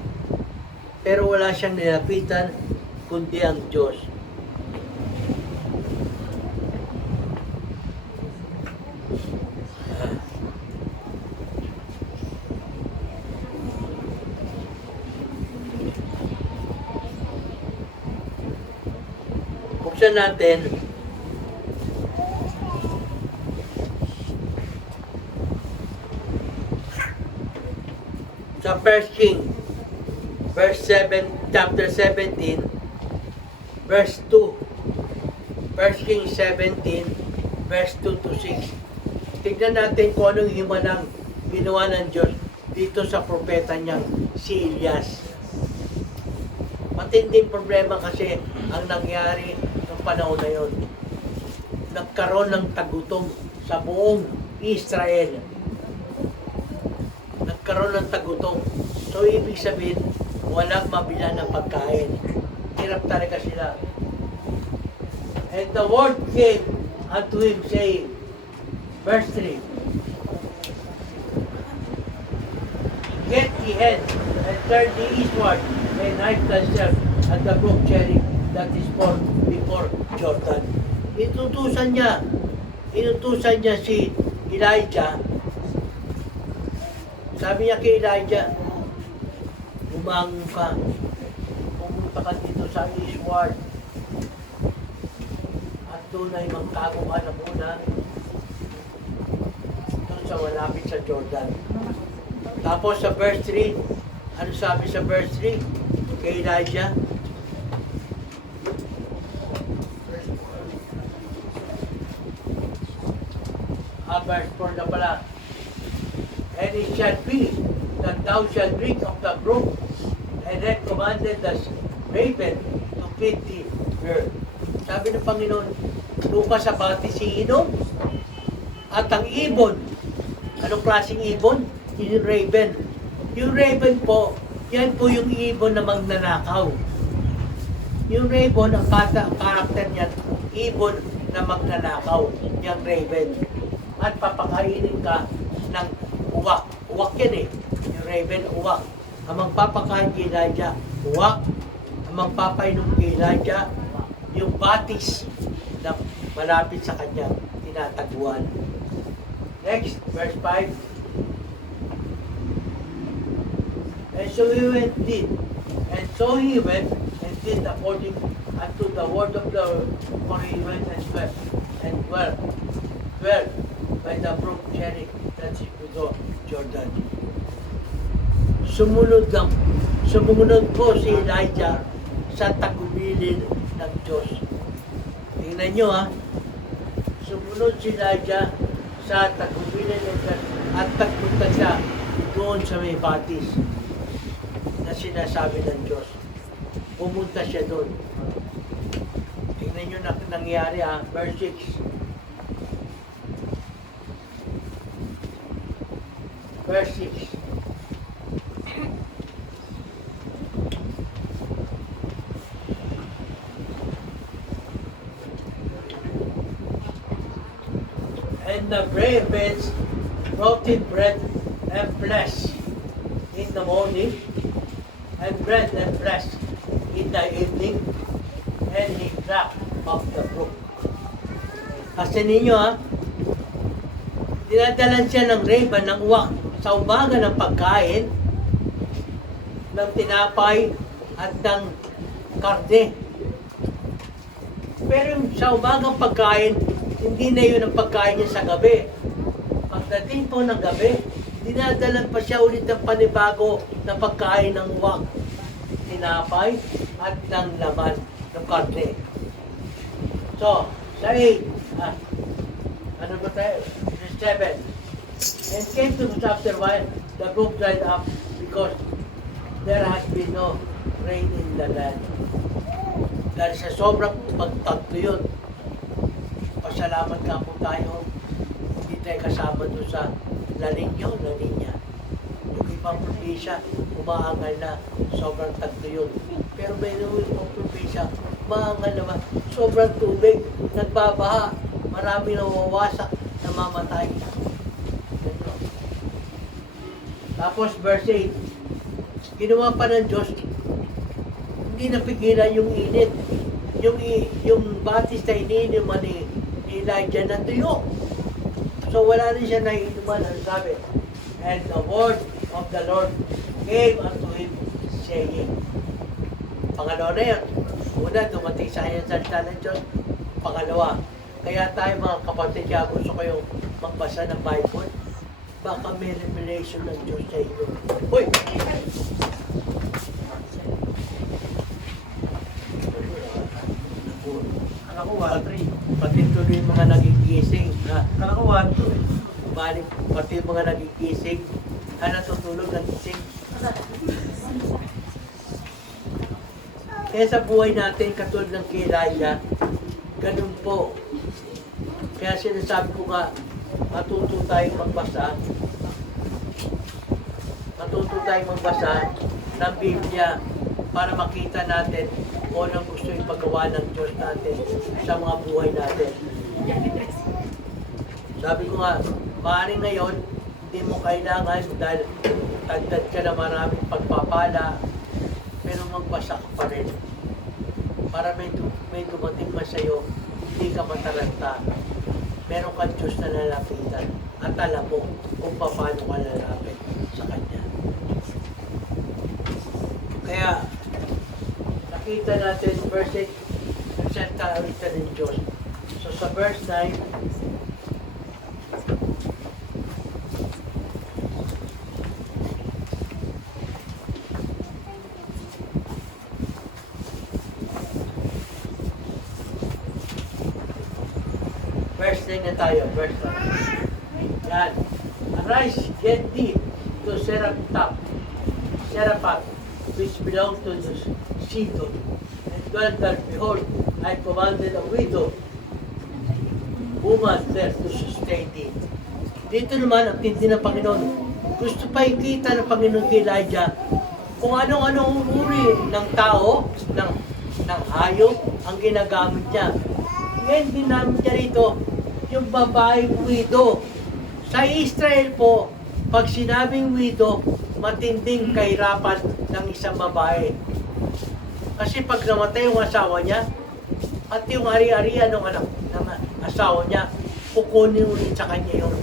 Pero wala siyang nilapitan, kundi ang Diyos. Buksan natin sa 1 King, verse 7, chapter 17, verse 2. 1 King 17, verse 2 to 6. Tignan natin kung anong himanang ginawa ng Diyos dito sa propeta niyang si Elias. Matinding problema kasi ang nangyari ng panahon na yon. Nagkaroon ng tagutom sa buong Israel. Nagkaroon ng tagutom. So, ibig sabihin, walang mabila ng pagkain. Hirap talaga sila. And the word came unto him saying, verse 3, Get ye hence, and turn ye eastward, and hide thyself at the brook Cherith that is before Jordan. Inutusan niya si Elijah. Sabi niya kay Elijah, umangon ka, pumunta ka dito sa eastward, at doon ay magtago ka na muna, doon sa malapit sa Jordan. Tapos sa verse 3, ano sabi sa verse 3 kay Elijah? Verse 4 na pala. And it shall be that thou shalt drink of the brook, and then commanded the raven to feed thee her. Sabi ng Panginoon, lupa sa bati si inom, at ang ibon. Anong klaseng ibon? Yung raven. Yung raven po, yan po yung ibon na magnanakaw. Yung raven, ang karakter niyan, ibon na magnanakaw. Yung raven. At papakainin ka ng uwak. Uwak yan eh. Yung raven, uwak. Ang magpapakain kay Elijah, uwak. Ang magpapainom kay Elijah, yung batis na malapit sa kanya, tinataguan. Next, verse 5. And so he went did. And so he went and did according unto the word of the Lord, for he went and dwelt. And dwelt by the brook Cherith that is before Jordan. Sumunod po si Elijah sa tagubilin ng Diyos. Tingnan nyo ha. Sumunod si Elijah sa tagubilin ng Diyos at tagpunta siya doon sa may batis na sinasabi ng Diyos. Pumunta siya doon. Tingnan nyo na nangyari ha. Verse 6. Verse 6. And the ravens brought him bread and flesh in the morning, and bread and flesh in the evening, and he drank of the brook. Kasi ninyo ha, dinadalan siya ng raven ng uwak sa umaga ng pagkain, ng tinapay at ng karne. Pero yung sa umagang pagkain, hindi na yun ang pagkain niya sa gabi. Pagdating po ng gabi, dinadalan pa siya ulit ng panibago na pagkain ng uwak, tinapay at ng laman ng karne. So, sa 8, ano ba tayo? 7. And came to chapter 1, the brook dried up because there has been no rain in the land. Dahil sa sobrang pagtagto yun, pasalamat nga po tayo, hindi tayo kasama doon sa La Niña. Yung ibang probinsya, umaangal na, sobrang tagto yun. Pero may ibang probinsya, maangal naman. Sobrang tubig, nagbabaha, marami nawawasak, namamatay. Ganun. Tapos verse 8, ginawa pa ng Diyos, hindi napigilan yung init. Yung batis na iniinuman ni Elijah na tuyo. So wala rin siya naiinuman, ang sabi. And the word of the Lord came unto him, saying. Pangalawa na yan. Una, dumating sa kanya sa salita ng Diyos. Pangalawa, kaya tayo mga kapatid, kaya gusto kayong magbasa ng Bible. Baka may revelation ng Diyos sa inyo. Uy! Kala ko 1-3. Pati tuloy yung mga nagigising. Ha? Kala ko 1-2. Balik, pati yung mga nagigising. Natutulog, nagising. Kaya sa buhay natin, katulad ng kay Elijah, ganun po. Kaya sinasabi ko nga, matuto tayong magbasa. Matuto tayong magbasa ng Biblia para makita natin kung anong gusto ipagawa ng Diyos natin sa mga buhay natin. Sabi ko nga, maaaring ngayon, hindi mo kailangan dahil tagdad ka na maraming pagpapala, pero magbasa ka pa rin. Para may dumating man sa'yo, hindi ka mataranta. Meron kang Diyos na lalapitan at alam mo kung paano ka lalapit sa Kanya. Kaya, nakita natin, verse 8, nagsalita ulit ng Diyos. So sa verse 9, verse 9 na tayo, verse 9. Yan. Arise, get thee to Seraphat, which belongs to the Sidon. And dwell there, behold, I commanded a widow, woman there to sustain thee. Dito naman, ang tindi ng Panginoon. Gusto pa ikita ng Panginoon kay Elijah kung anong uri ng tao, ng hayop, ang ginagamit niya. Ngayon, ginamit niya rito, yung babaeng widow. Sa Israel po, pag sinabing widow, matinding kahirapan ng isang babae. Kasi pag namatay yung asawa niya, at yung ari-arian ng anak ng asawa niya, kukunin ulit sa kanya yun.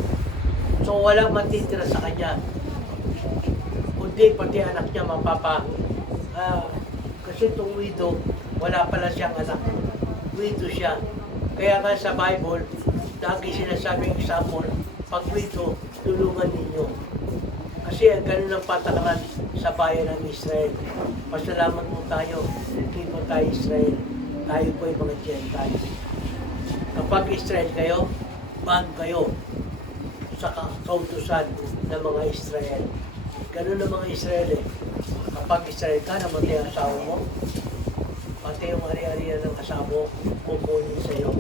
So walang matitira sa kanya. Kundi pati anak niya kasi itong widow, wala pala siyang anak. Widow siya. Kaya nga sa Bible, lagi sinasabing example, pag widow, tulungan ninyo. Kasi ganun ang patakaran sa bayan ng Israel. Pasalamat mo tayo, hindi mo tayo Israel. Tayo po yung mga Gentiles. Kapag Israel kayo, band kayo sa kautusan ng mga Israel. Ganun ang mga Israel eh. Kapag Israel ka, namatay ang asawa mo, pati yung ari-arian ng asawa mo, kukunin sa'yo.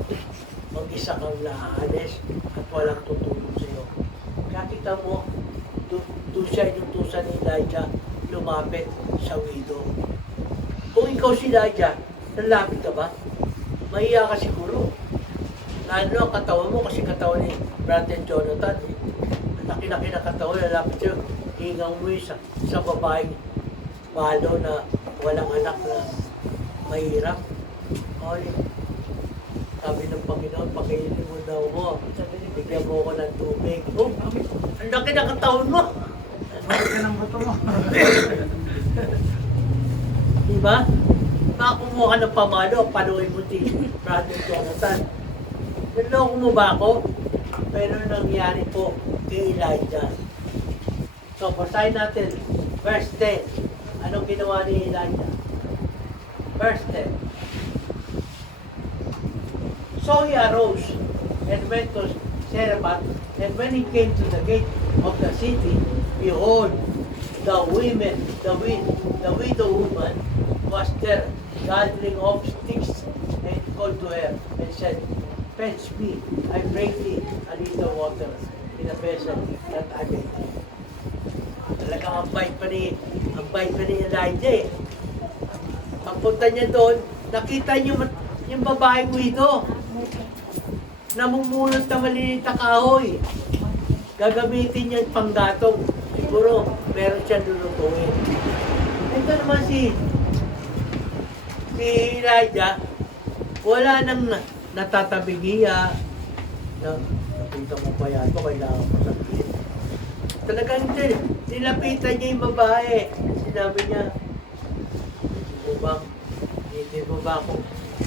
Mag-isa kang naaalis at walang tutulong sa'yo. Kaya kita mo, doon siya inutusan ni Elijah lumapit sa widow. Kung ikaw si Elijah, lalapit ka ba? Mahiya ka siguro. Lalo ang katawan mo kasi katawan ni Brother Jonathan. Laki-laki na katawan, lalapit siya. Hingang mo sa babaeng malo na walang anak na mahirap. Oy, sabi ng Panginoon, pakainin mo daw mo. Bigyan mo ko ng tubig. Oh, ang laki na katawan mo. Bakit ka ng buto mo? Diba? Makakumuha ka ng pamalo, paluin mo si Brother Jonathan. Naloko mo ba ako? Pero nangyari po kay Elijah. So, basahin natin. Verse 10. Anong ginawa ni Elijah? Verse 10. So he arose and went to Seraphat, and when he came to the gate of the city, behold, the widow woman was there gathering up sticks, and called to her and said, fetch me, I bring thee a little water in a vessel that I may drink. Talagang ang bait pa ni Elijah eh. Pagpunta niya doon, Nakita niyo yung babaeng widow. Namumulot na maliliit na kahoy. Gagamitin niya panggatong. Siguro, meron siya lulutuin. Ito naman si Elijah, wala nang natatabigiya. Nakita mo pa yan ito, kailangan ko sabihin. Talagang nilapitan niya yung babae. Sinabi niya, hindi mo ba akong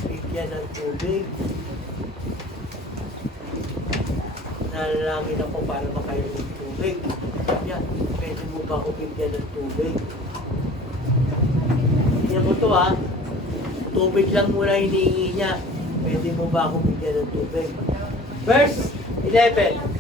bigyan ng tubig? Nalalangin ako para makainom ng tubig. Sabi niya, pwede mo ba ako bigyan ng tubig? Hindi mo to ha. Tubig lang muna hinihingi niya. Pwede mo ba ako bigyan ng tubig? Verse 11.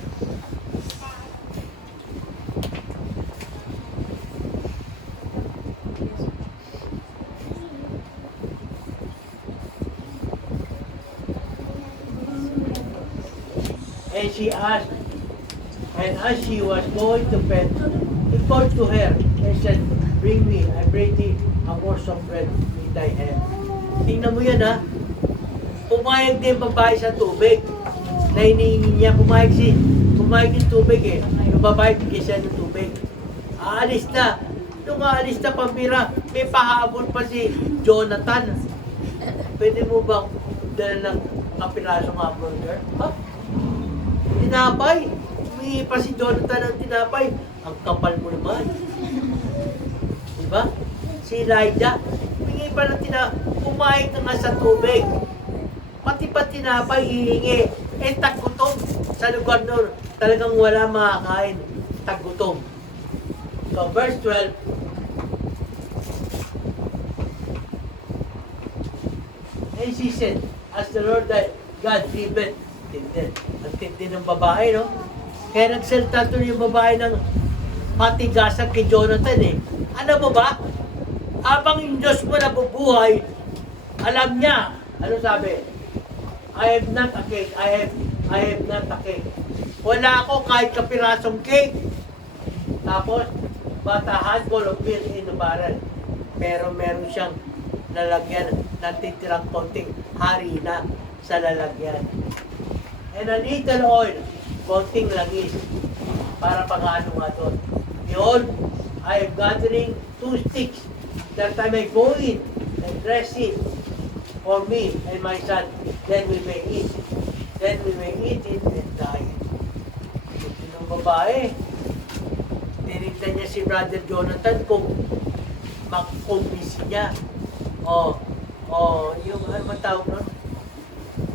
And she asked, and as she was going to bed, he called to her and said, bring me, I pray thee, a morsel of bread in thy hand. Tingnan mo yan ha. Pumayag din babae sa tubig. Na hinihingi niya, pumayag yung tubig eh. Yung babae, bigyan siya ng tubig. Aalis na. Nung aalis na pambira, may pahabol pa si Jonathan. Pwede mo ba dala ng kapirasong hamburger? Ha? Tinapay. Humingi pa si Jonathan ng tinapay. Ang kapal mo naman. Diba? Si Elijah, humingi pa ng tinapay. Pumayag na nga sa tubig. Pati pa tinapay, hihingi. Eh, tagutom. Sa lugar nun, talagang wala makakain. Tagutom. So, verse 12. And she said, as the Lord thy God liveth, ang tindi ng babae, no? Kaya nagsalita to yung babae ng patigasan kay Jonathan, eh. Ano mo ba? Habang yung Diyos mo nabubuhay, alam niya, ano sabi? I have not a cake, I have not a cake. Wala ako kahit kapirasong cake. Tapos, but a handful of meal in the barrel. Pero meron siyang lalagyan, natitirang konting harina sa lalagyan. And a little oil, konting langis, para pag-ano nga doon. Behold, I am gathering 2 sticks that I may go in and dress it for me and my son. Then we may eat. Then we may eat it and die. Ito ng babae. Tinignan niya si Brother Jonathan kung makumbisi niya. Yung ano matawag nun?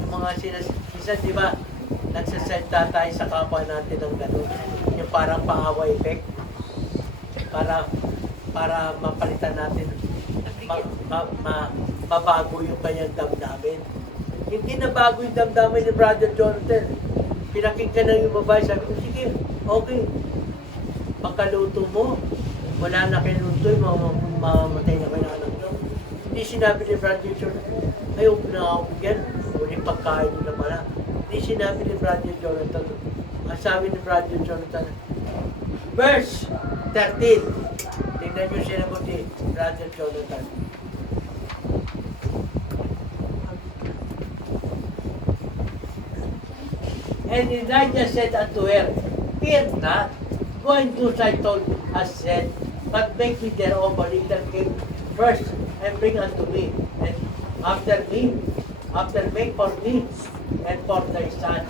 Yung mga sinasisan, di ba? Nagsasalita tayo sa kapwa natin ng gano'n. Yung parang pang-awa effect. Para mapalitan natin, mabago yung kanyang damdamin. Hindi na bago yung damdamin ni Brother Jonathan. Pinakinggan na yung babae, sabi ko, sige, okay. Pagkaluto mo, wala na kayo luto, mamamatay na kayo na anak nyo. Hindi sinabi ni Brother Jonathan, ayaw na ako bigyan, uling pagkain nyo na pala. Hindi sinabi ni Brother Jonathan. Ang sabi ni Brother Jonathan, verse 13. Tingnan nyo sinagot ni Brother Jonathan. And Elijah said unto her, fear not, go and do as I told has said, but make me thereof a little cake first, and bring unto me, and after make for thee, and for thy son.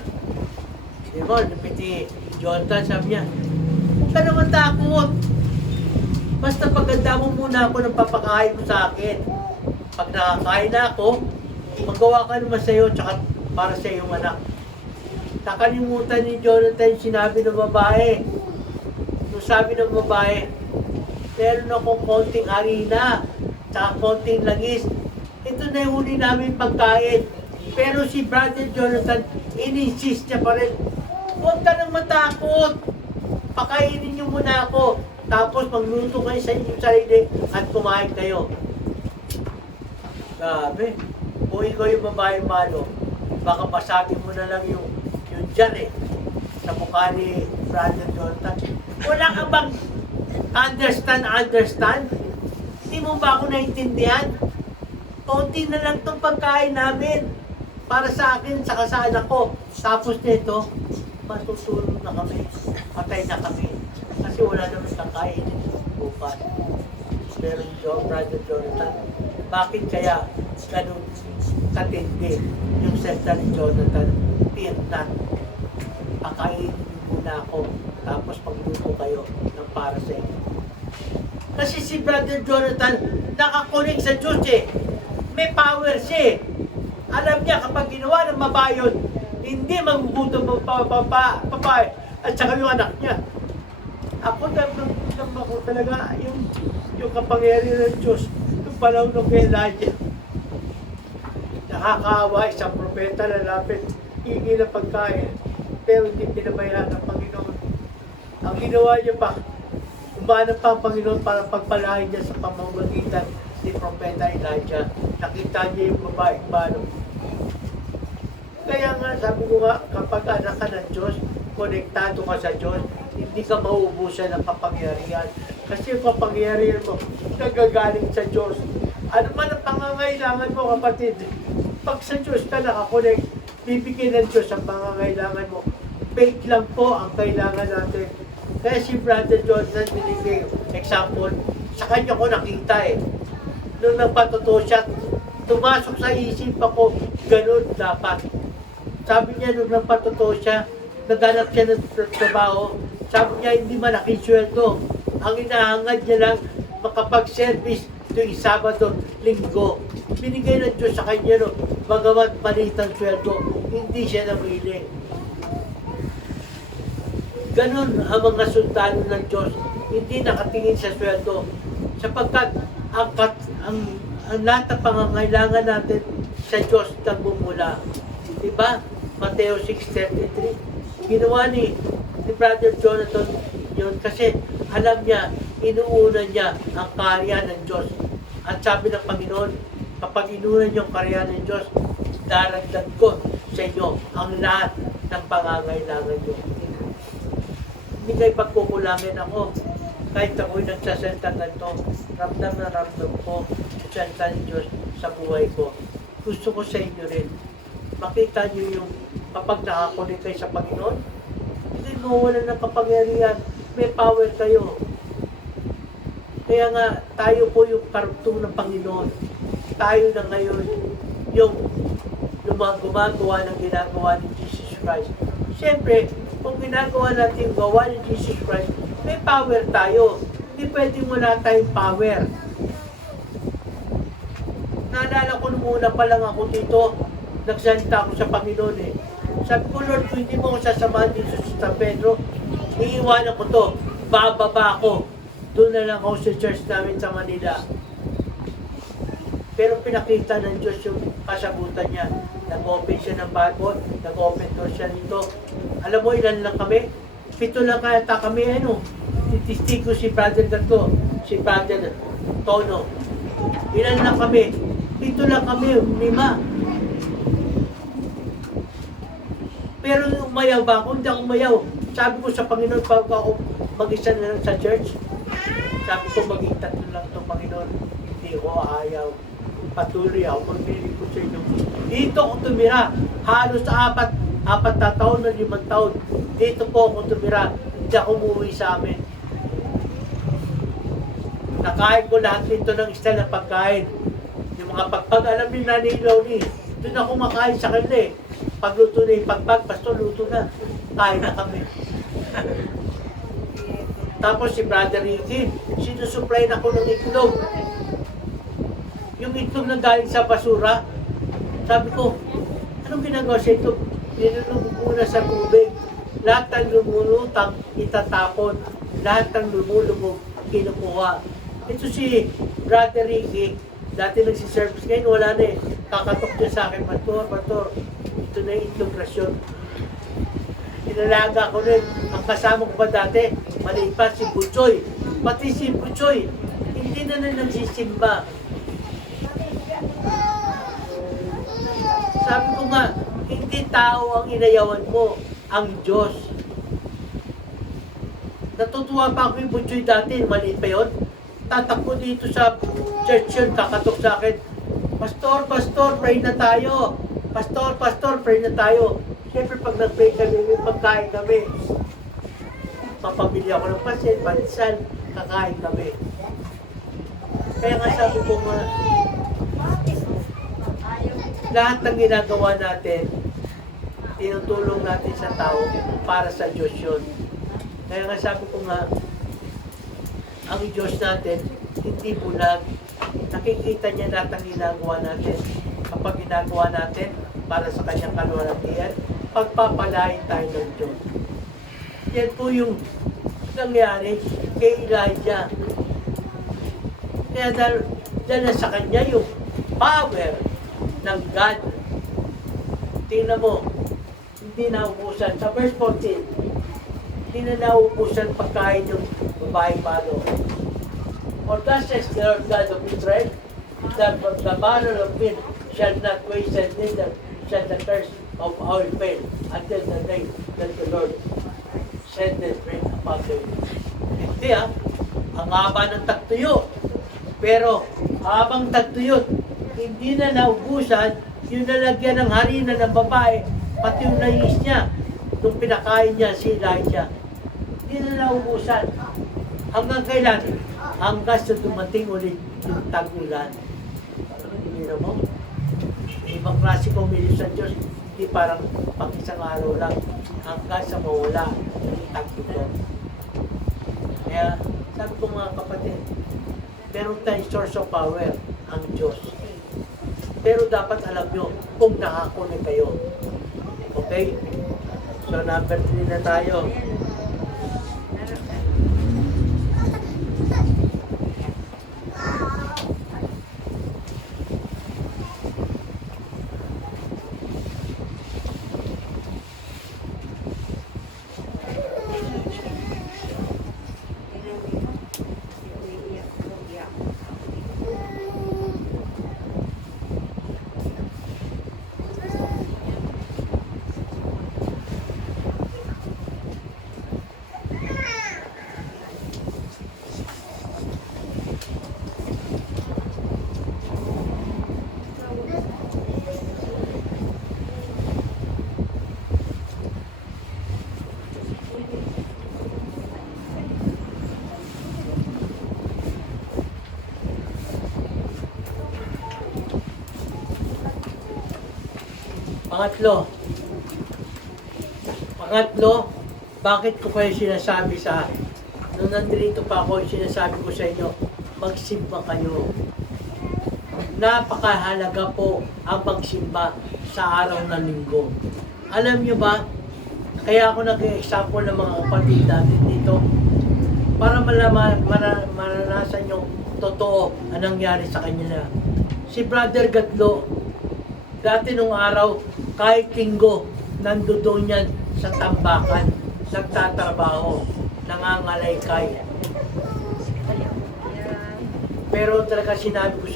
Di ba, napiti Jonathan, sabi niya, huwag ka naman takot. Basta paganda mo muna ako ng papakain mo sa akin. Pag nakakain na ako, magawa ka naman sa'yo, tsaka para sa iyong anak. Nakalimutan ni Jonathan sinabi ng babae. Nung sabi ng babae, meron akong konting harina, tsaka konting langis. Ito na yung huli namin pagkain. Pero si Brother Jonathan, in-insist niya pa rin, huwag ka nang matakot. Pakainin niyo muna ako. Tapos magluto kayo sa inyong sarili at kumain kayo. Sabi, kung ikaw yung babae malo, baka masabi mo na lang yung dyan sa mukha ni Brother Jonathan. Wala ka bang understand? Hindi mo ba ako naintindihan? konti na lang itong pagkain namin para sa akin, saka sa anak ko. Tapos nito, matutulog na kami, patay na kami. Kasi wala naman kakain bukas. Pero Brother Jonathan, bakit kaya ganun katindi yung senta ni Jonathan? Pirnat, pakainin muna ako, tapos pagluto kayo ng para sa inyo. Kasi si Brother Jonathan, nakakunik sa Diyos eh. May power siya eh. Alam niya kapag ginawa ng mabayon, hindi magugutom ang babae at saka yung anak niya. Ako naman ako talaga yung kapangyarihan ng Diyos yung panahon ng kay Elijah. Nakakaawa, isang propeta lalapit, hingi ng pagkain, pero hindi pinabayaan ng Panginoon. Ang ginawa niya pa, umanap pa ang Panginoon para pagpalain niya sa pamamagitan ni Propeta Elijah. Nakita niya yung babae paano. Kaya nga, sabi ko nga, kapag anak ka ng Diyos, konektado ka sa Diyos, hindi ka mauubusan ng kapangyarihan. Kasi yung kapangyarihan mo, nagagaling sa Diyos. Ano man ang pangangailangan mo, kapatid, pag sa Diyos ka nakakonect, bibigyan ng Diyos ang pangangailangan mo. Faith lang po ang kailangan natin. Kaya si Brother Jonathan, binigay example, sa kanya ko nakita eh. Nung nagpatotoo siya, tumasok sa isip ako, ganun dapat. Sabi niya nung nagpatotoo siya, naghanap siya ng trabaho, sabi niya hindi malaking sweldo. Ang inahangad niya lang makapag-service tuwing Sabado, Linggo. Binigay ng Diyos sa kanya no, bagamat maliit ang sweldo, hindi siya namili. Ganon ang mga sundalo ng Diyos, hindi nakatingin sa sweldo. Sapagkat ang lahat ng pangangailangan natin sa Diyos nagmumula. Diba? Mateo 6:33. Ginawa ni Brother Jonathan yun kasi alam niya, inuuna niya ang karya ng Diyos. At sabi ng Panginoon, kapag inuuna niyo ang karya ng Diyos, daragdag ko sa inyo ang lahat ng pangangailangan niyo. Hindi kayo pagkukulangin ako. Kahit ako'y nagsasalita ganito, ramdam na ramdam ko sa salita ng Diyos sa buhay ko. Gusto ko sa inyo rin. Makita niyo yung kapag nakakunik kayo sa Panginoon, hindi mo wala ng kapangyarihan, may power kayo. Kaya nga, tayo po yung karugtong ng Panginoon. Tayo na ngayon yung gumagawa ng ginagawa ni Jesus Christ. Siyempre, kung ginagawa natin yung gawa ni Jesus Christ, may power tayo. Hindi pwedeng wala tayong power. Naalala ko nung una pa lang ako dito, nagsalita ako sa Panginoon eh. Sabi ko, Lord, kung hindi mo ako sasamahan dito sa San Pedro, iiwanan ko to, bababa ako. Doon na lang ako sa church namin sa Manila. Pero pinakita ng Diyos yung kasagutan niya. Nag-open siya ng Bible, nag-open door siya dito. Alam mo, ilan lang kami? 7 lang kaya kami, ano? Titistigo si Brother Gato, si Brother Tono. Ilan lang kami? 7 lang kami, 5. Pero umayaw ba ako? Hindi ako umayaw. Sabi ko sa Panginoon, pag ako mag-isa na lang sa church, sabi ko maging 3 lang itong Panginoon. Hindi ko ayaw. Patuloy ako, maglilingkod sa inyo. Dito ako tumira. Halos 4 na taon na 5 taon. Dito po ako tumira. Hindi ako umuwi sa amin. Nakain ko lahat nito ng style na pagkain. Yung mga pagpag, alam ni Nanay Loni, doon ako makain sa kanila eh. Pagluto na yung pagpag, pasto, luto na. Kain na kami. Tapos si Brother Ricky, sinusupply na ko ng itlog. Yung itlog na galing sa basura, sabi ko, anong ginagawa sa itlog? Nilulubog muna sa tubig. Lahat ng lumulutang, itatapon. Lahat ng lumulubog, kinukuha. Ito si Brother Ricky, dati nagsiservice ngayon, wala na eh. Kakatok niya sa akin, Pastor, ito na yung itlog rasyon. Inalaga ko rin. Ang kasama ko pa dati, maliit pa si Butchoy. Pati si Butchoy, hindi na nagsisimba. Sabi ko nga, hindi tao ang inayawan mo, ang Diyos. Natutuwa pa ako yung Butchoy dati, maliit pa yun. Tatakbo dito sa church yun, kakatok sa akin. Pastor, pray na tayo. Pastor, pray na tayo. Siyempre, pag nag-pray kami, may pagkain kami. Papabili ako ng pasin, palisan, kakain kami. Kaya nga sabi ko nga, lahat ng ginagawa natin, tinutulong natin sa tao para sa Diyos yun. Kaya nga sabi ko nga, ang Diyos natin, hindi bulag. Nakikita niya lahat ng ginagawa natin. Kapag ginagawa natin para sa kanyang kalwalatian, pagpapalain tayo ng Diyos. Yan po yung nangyari kay Elijah. Kaya dahil na sa kanya yung power ng God. Tingnan mo, hindi naubusan. Sa verse 14, hindi na naubusan pagkain yung babae palo. For thus says the Lord God of Israel, that from the barrel of milk shall not waste, and neither shall the curse of oil fail until the day that the Lord sendeth rain upon them. Hindi ang haba ng tagtuyo. Pero habang tagtuyot, hindi na naubusan yung nalagyan ng harina ng babae, pati yung nais niya, nung pinakain niya si Elijah. Hindi na naubusan. Hanggang kailan? Hanggang sa dumating ulit yung tag-ulan. Hindi mo? Ibang klase pumili sa Diyos, hindi parang pang isang araw lang, hanggang sa mawala yung tag-ulan. Kaya, sabi ko mga kapatid, meron tayong source of power, ang Diyos. Pero dapat alam nyo kung nakako na kayo. Okay? So, number 3 na tayo. Pangatlo, bakit ko kayo sinasabi nung nandito pa ako, sinasabi ko sa inyo, magsimba kayo. Napakahalaga po ang magsimba sa araw ng linggo. Alam nyo ba, kaya ako nag-example ng mga kapatid natin dito, para maranasan yung totoo ang nangyari sa kanila. Si Brother Gatlo, dati nung araw, kahit linggo, nandoon yan sa tambakan, nagtatrabaho, nangangalaykay. Pero talaga sinabi ko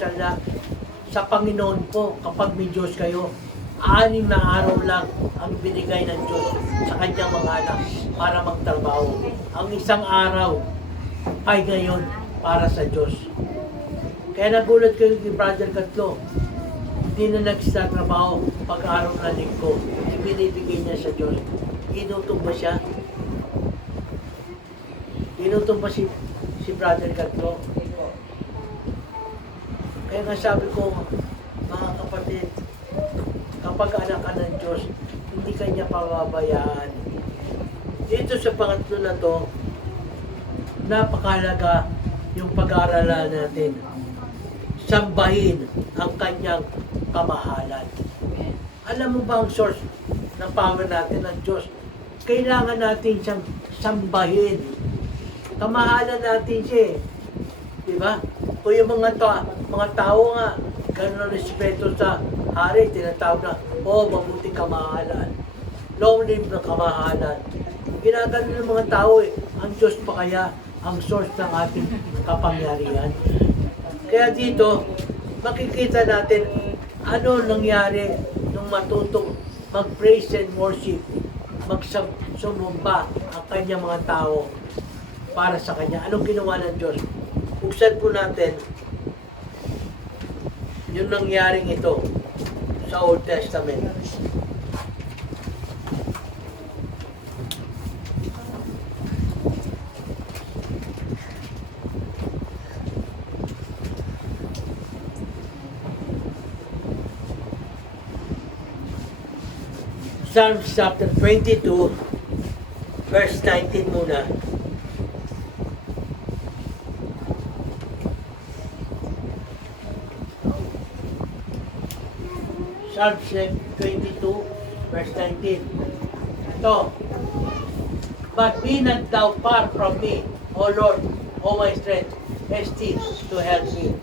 sa Panginoon po, kapag may Diyos kayo, 6 na araw lang ang binigay ng Diyos sa kanyang mga anak para magtrabaho. Ang isang araw ay ngayon para sa Diyos. Kaya nagulat kayo kay Brother Gatlo, hindi na nagsatrabaho pag-araw na linggo. Ibinibigay niya sa Diyos. Inutom ba siya? Inutom ba si Brother Gatlo? Kaya nga sabi ko, mga kapatid, kapag anak ka ng Diyos, hindi ka niya pababayaan. Dito sa pangatlo na to, napakalaga yung pag-aaralan natin. Sambahin ang kanyang kamahalan. Alam mo ba ang source ng power natin ng Diyos? Kailangan natin siyang sambahin. Kamahalan natin siya. Diba? O yung mga tao nga, gano'n ang respeto sa hari, tinatawag na, mabuting kamahalan. Long live na kamahalan. Ginagano ng mga tao ang Diyos pa kaya ang source ng ating kapangyarihan. Kaya dito, makikita natin ano nangyari nung matutong mag-praise and worship, magsumumba ang kanyang mga tao para sa kanya. Anong ginawa ng Diyos? Buksan po natin yung nangyaring ito sa Old Testament. Psalms chapter 22, verse 19 muna. Psalms 22, verse 19. Ito. But be not thou far from me, O Lord, O my strength, haste to help me.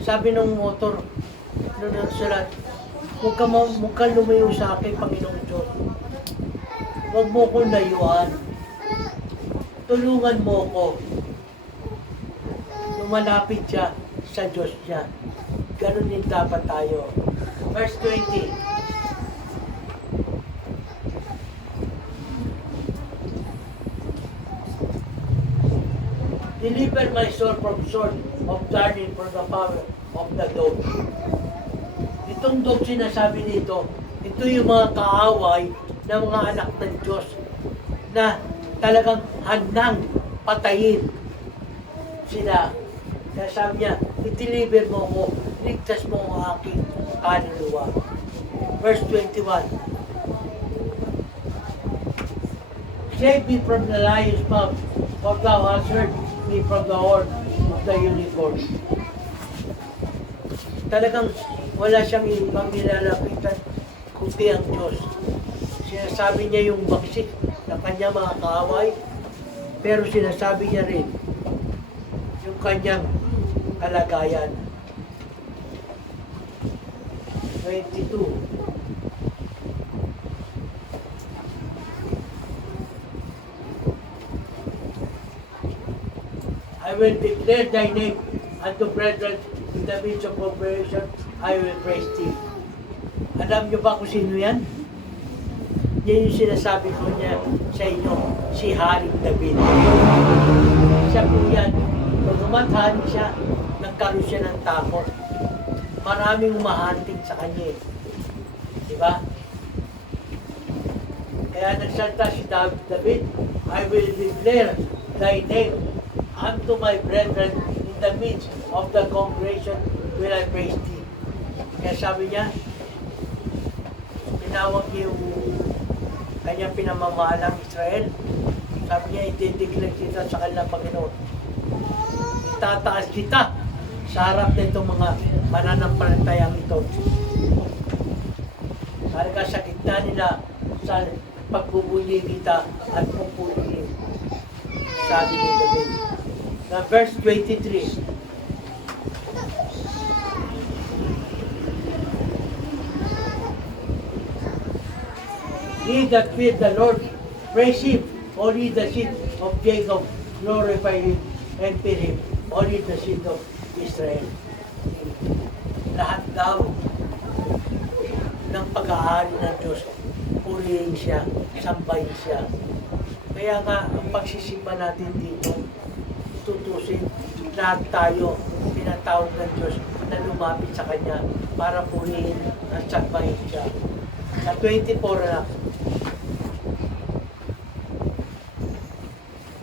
Sabi ng motor, nung nagsulat, huwag ka lumayo sa akin, Panginoong Diyos. Huwag mo kong layuan. Tulungan mo ko. Lumalapit siya sa Diyos niya. Ganon din dapat tayo. Verse 20. Deliver my soul from sword of darning, from the power of the dog. Itong dog sinasabi dito, ito yung mga kaaway ng mga anak ng Diyos na talagang handang patayin sila. Kaya sabi niya, i-deliver mo ako, ligtas mo ang aking kaluluwa. Verse 21. Save me from the lion's mouth, for thou hast heard me from the horn of the unicorn. Talagang wala siyang ibang nilalapitan kundi ang Diyos. Sinasabi niya yung baksik na kanya mga kaaway, pero sinasabi niya rin yung kanyang kalagayan. 22. I will declare thy name unto brethren in the midst of cooperation. I will praise thee. Alam niyo ba kung sino yan? Yan yung sinasabi ko niya sa inyo, si Haring David. Siya po yan. Pag umathan siya, nagkaroon siya ng takot. Maraming umahanting sa kanya. Diba? Kaya nagsalta si David, I will declare thy name unto my brethren in the midst of the congregation will I praise thee. Kaya sabi niya, tinawag yung kanyang pinamamahalang Israel. Sabi niya, i-declare kita sa kanilang Panginoon. Itataas kita sa harap na itong mga mananampalatayang ito. Talaga sa gitna nila sa pagbubuli kita at pupuli. Sabi ni David. Na verse 23. He that fear the Lord, praise Him. Only the seed of Jacob, glorify Him and fear Him. Only the seed of Israel. Lahat daw ng pag-aari ng Diyos, purihin siya, sambahin siya. Kaya nga, ang pagsisimba natin dito, tutusin, lahat tayo, tinatawag ng Diyos na lumapit sa Kanya para purihin at sambahin siya. Sa 24 na,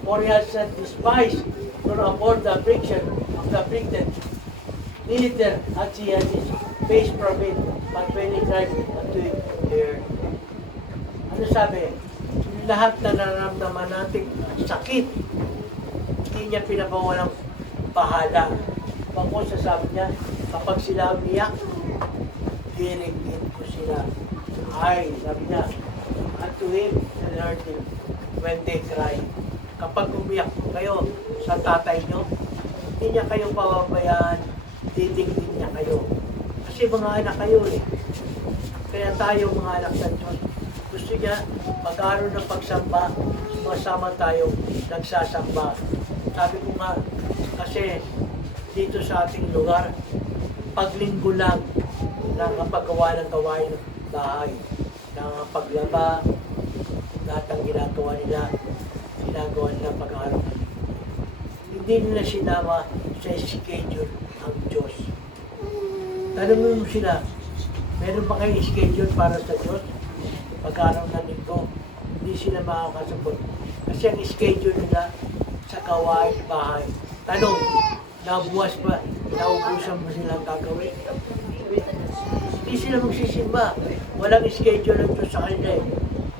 for he has despised nor abhorred the affliction of the afflicted, neither hath he his face from it, but when he cried unto him, heard. Ano sabi? Lahat na nararamdaman natin sakit, hindi niya pinapawalang bahala. Pagkos sasabi niya, kapag sila umiyak, dirigin ko sila. Ay, sabi niya, unto him and heard him when they cry. Kapag umiyak kayo sa tatay nyo, hindi niya kayo pababayaan, titingin niya kayo. Kasi mga anak kayo eh. Kaya tayo mga anak ng Diyos, gusto niya mag-aaral ng pagsamba, sumasama tayo, nagsasamba. Sabi ko nga, kasi dito sa ating lugar, paglinggo lang, nakapagawa ng gawain ng bahay. Nakapaglaba, lahat ang ginagawa nila, ginagawa nila pag-aaral. Hindi nila sinama sa schedule ang Diyos. Tanungin mo sila, meron ba kayong schedule para sa Diyos? Pag-araw na linggo, hindi sila makakasagot. Kasi ang schedule nila sa gawain bahay. Tanong, nabuwas ba? Naubusan ba silang gagawin? Hindi sila magsisimba. Walang schedule ang Diyos sa kanila eh.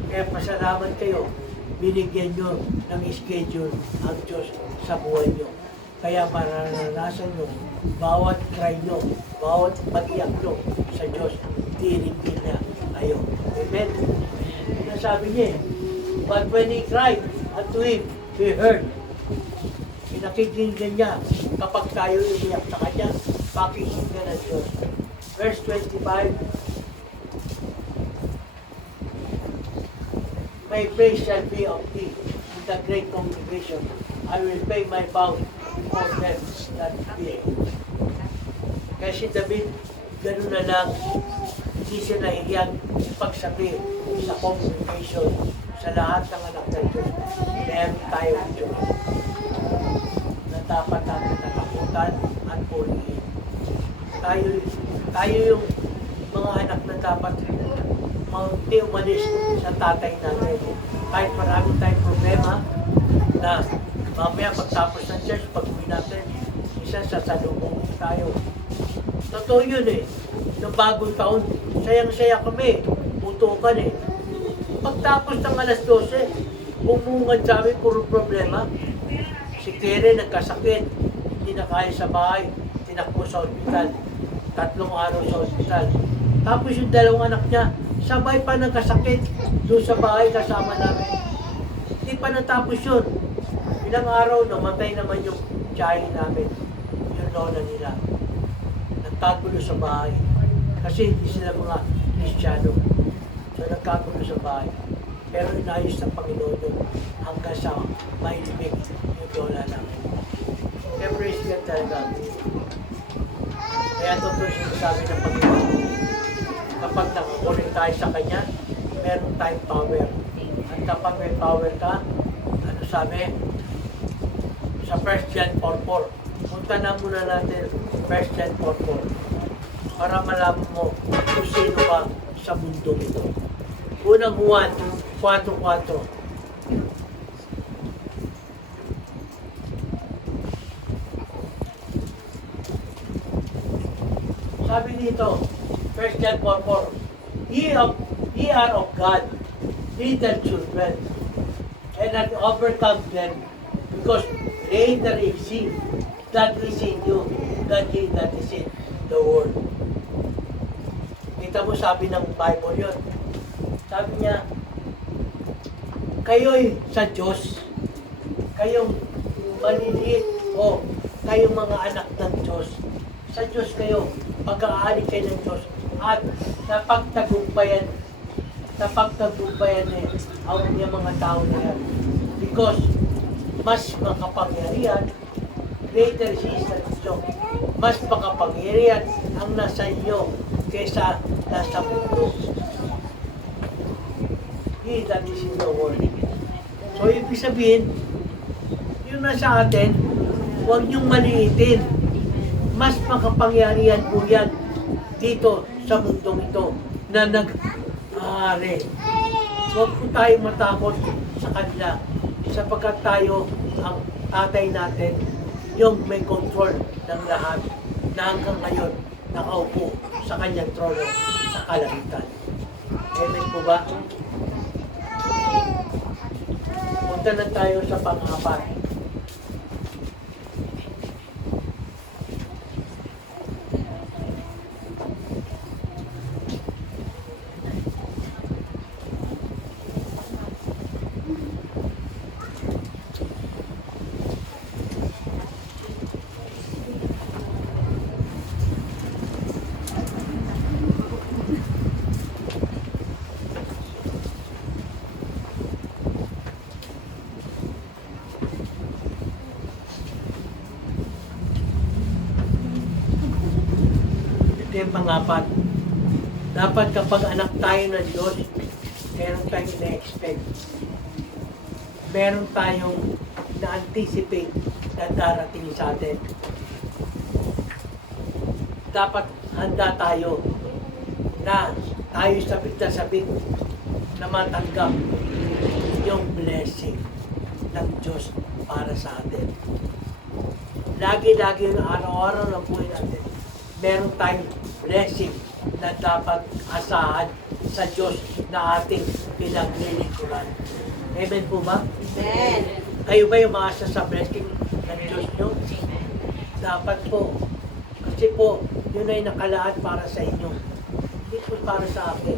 Kaya pasalamat kayo, binigyan nyo ng schedule ang Diyos sa buhay nyo. Kaya mararanasan nyo, bawat cry nyo, bawat pag-iyak nyo sa Diyos, tiringin na kayo. Amen? Sinasabi niya eh, but when he cried unto him, he heard. Pinakikinggan niya kapag tayo umiyak sa Kanya, pakikinggan ng Diyos. Verse 25, my praise shall be of thee in the great congregation. I will pay my vows for them that fear. Kaya si David, gano'n na lang, hindi siya nahihiyang pagsabi sa congregation, sa lahat ng anak ng Diyos. Meron tayo ng Diyos na dapat natin natakutan at purihin. Tayo yung mga anak na dapat hindi umalis sa tatay natin. Kahit marami tayong problema na mamaya pagtapos ng church, pag-uwi natin, isa sasalubong tayo. Totoo yun eh. Noong bagong taon, sayang-saya kami. Putukan eh. Pagtapos ng alas 12, bumungad sa amin, puro problema. Si Kere nagkasakit, hindi na kaya sa bahay, tinakbo sa ospital. 3 araw sa ospital. Tapos yung 2 anak niya, sabay pa nagkasakit doon sa bahay kasama namin. Hindi pa natapos yun. Ilang araw, namatay naman yung tiyahin namin, yung lola nila. Nagkagulo sa bahay. Kasi hindi sila mga Kristiyano. So nagkagulo sa bahay. Pero inayos ng Panginoon yun hanggang sa mailibig yung lola namin. Kaya praise God talaga. Kaya totoo sinasabi ng Panginoon. Kapag nakakulit tayo sa Kanya, meron tayong power. At kapag may power ka, ano sabi? Sa 1 John 4:4. Punta na muna natin 1 John 4:4 para malaman mo kung sino ka sa mundo ito. Unang Juan 4:4. Sabi dito, 1 John 4:4, Ye are of God, little children, and have overcome them, because greater is He that is in you than he that is in the world. Kita mo sabi ng Bible yun. Sabi niya, kayo'y sa Diyos, kayong maliliit o kayong mga anak ng Diyos. Sa Diyos kayo, pag-aali kayo ng Diyos at napagtagumpayan ang niyang mga tao na yan. Because mas makapangyarihan, greater is He sa Diyos. Mas makapangyarihan ang nasa iyo kaysa nasa mundo. He that is in the world. So, ibig sabihin, yung nasa atin, huwag niyong maliitin. Mas makapangyarihan po yan dito sa mundong ito na nag-aari. Huwag po tayo matakot sa kanila sapagkat tayo ang tatay natin yung may control ng lahat na hanggang ngayon nakaupo sa kanyang trono sa kalangitan. Amen po ba? Punta na tayo sa pang-apat. Ito yung pang-apat. Dapat kapag anak tayo ng Diyos, meron tayong na-expect. Meron tayong na-anticipate na darating sa atin. Dapat handa tayo na tayo sabik na sabik na matanggap yung blessing ng Diyos para sa atin. Lagi-lagi yung araw-araw ng buhay natin, meron tayong blessing na dapat asahan sa Diyos na ating pinaglilingkuran. Amen po ba? Amen. Kayo ba yung maasa sa blessing ng Diyos nyo? Dapat po. Kasi po, yun ay nakalaan para sa inyo. Hindi po para sa akin.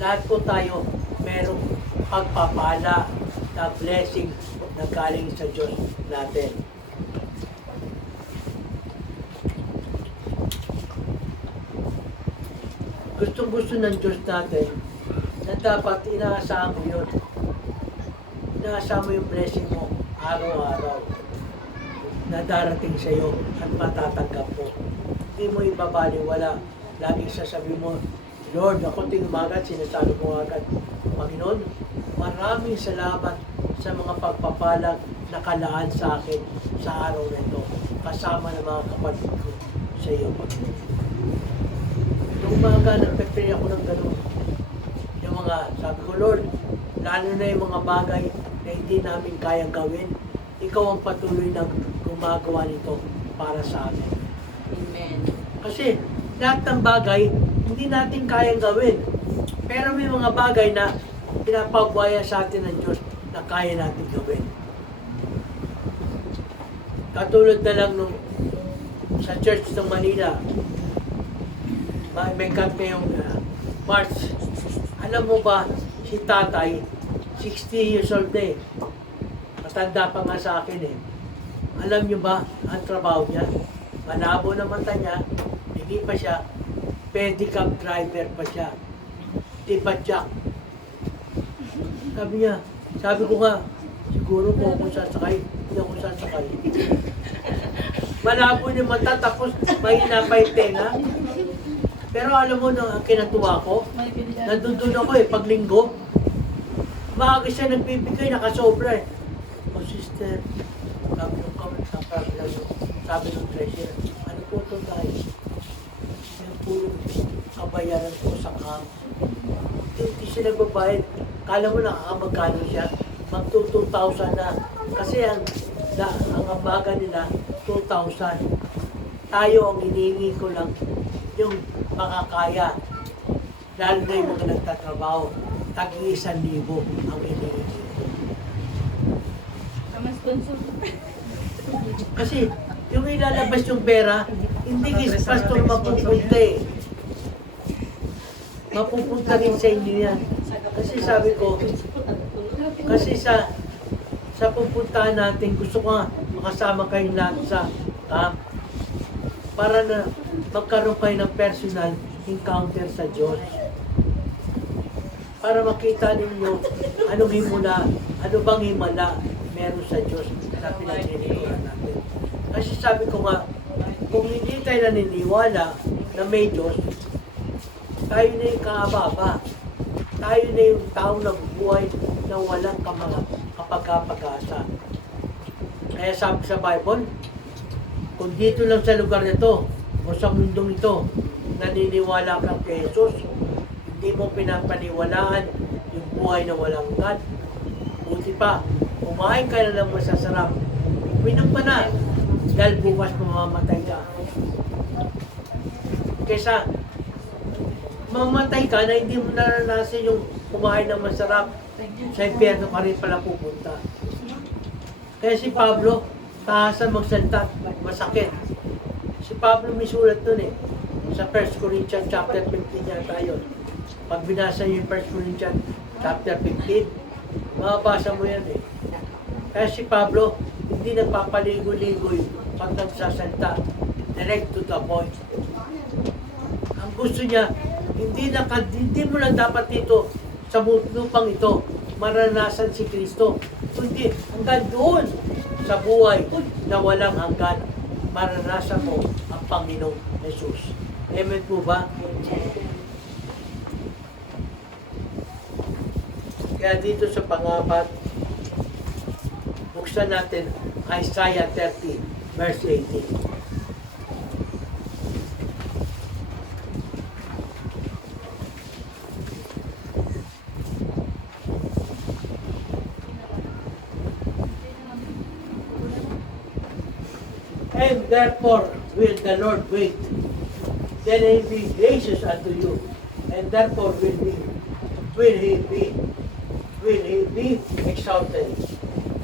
Lahat po tayo merong pagpapala na blessing na galing sa Diyos natin. Gustong-gusto ng Diyos natin na dapat inaasahan mo yun. Inaasahan mo yung blessing mo araw-araw na darating sa iyo at matatanggap mo. Hindi mo ibabaliwala. Laging sasabihin mo, Lord, ako ting umaga, sinasabi mo agad, Panginoon, maraming salamat sa mga pagpapalang nakalaan sa akin sa araw na ito, kasama ng mga kapatid ko sa iyo, Panginoon. Noong umaga, nagpe-pray ako ng gano'n. Yung mga, sabi ko, Lord, lalo na yung mga bagay na hindi namin kayang gawin, ikaw ang patuloy na gumagawa nito para sa amin. Amen. Kasi lahat ng bagay, hindi natin kayang gawin. Pero may mga bagay na pinapagwaya sa atin ng Diyos na kaya natin gawin. Katulad na lang nung sa church ng Manila, may camp ngayong March. Alam mo ba, si tatay, 60 years old na eh. Matanda pa nga sa akin eh. Alam niyo ba, ang trabaho niya, malabo na mata niya, hindi pa siya, pedicab driver pa siya. Tipatyak. Sabi niya, sabi ko nga, siguro po akong sasakay, hindi ako sasakay. Malabo niya mata, tapos mahina pa yung tenga. Pero alam mo, ang kinatuwa ko, nandun ako eh, pag linggo, maaga siya nagbibigay, nakasobra eh. O sister, sabi nung sabi nung treasurer, ano po ito tayo? Yung pulong kabayaran ko sa camp. Hindi siya nagbabayad. Kala mo nakakamagkano siya? Mag 2,000 na. Kasi ang ambaga nila, 2,000. Tayo ang hinihingi ko lang yung makakaya. Lalo na yung mga nagtatrabaho, tag-1,000 ang hinihingi ko. Sponsor. Kasi yung ilalabas yung pera, hindi kis pastor mapupunta eh. Mapupunta rin sa inyo yan. Kasi sabi ko, kasi sa pupuntahan natin, gusto ko nga makasama kayong lahat sa camp para na magkaroon kayo ng personal encounter sa Diyos. Para makita ninyo anong himula, ano bang himala meron sa Diyos na pinaglilingkuran natin. Kasi sabi ko nga, kung hindi tayo naniniwala na may Diyos, tayo na yung kaababa. Tayo na yung taong nabubuhay na walang kapag-asa. Kaya sabi sa Bible, kung dito lang sa lugar nito o sa mundong ito, naniniwala kang kay Jesus, hindi mo pinapaniwalaan yung buhay na walang God. Buti pa, kumain ka na ng masasarap. Minom ka na, dahil bukas mamamatay ka. Kaysa mamatay ka na hindi mo naranasan yung kumain ng masarap, sa impyerno ka rin pala pupunta. Kaya si Pablo, tahasan magsalita, masakit. Si Pablo may sulat nun eh. Sa 1 Corinthians chapter 15 yata yun. Pag binasa niyo yung 1 Corinthians chapter 15, mababasa mo yan eh. Kaya si Pablo, hindi nagpapaligoy-ligoy pag nagsasalita. Direct to the point. Ang gusto niya, hindi mo lang dapat dito sa lupang ito maranasan si Kristo. Kundi hanggang doon sa buhay na walang hanggan, maranasan mo ang Panginoong Jesus. Amen po ba? Kaya dito sa pangapat, buksan natin Isaiah 30, verse 18. And therefore will the Lord wait. Then he will be gracious unto you. And therefore will he be exalted,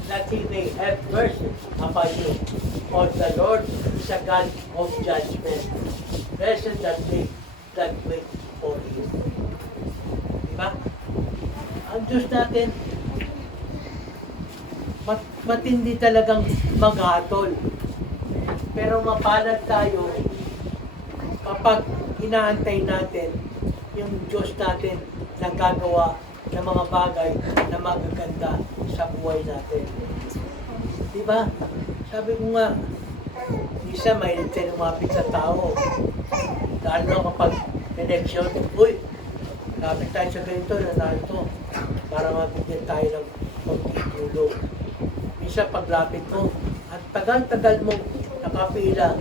that he may have mercy upon you. For the Lord is a God of judgment. Blessed that they that wait for him. Diba? Ang Diyos natin, matindi talagang maghatol. Pero mapalad tayo kapag inaantay natin yung Diyos natin na gagawa ng mga bagay na magaganda sa buhay natin. Diba? Sabi ko nga, isa may lumapit sa tao. Lalo kapag election, uy, lapit tayo sa ganito, nanalo para mabigyan tayo ng konting tulong. Isa paglapit mo, at tagal-tagal mo nakapila,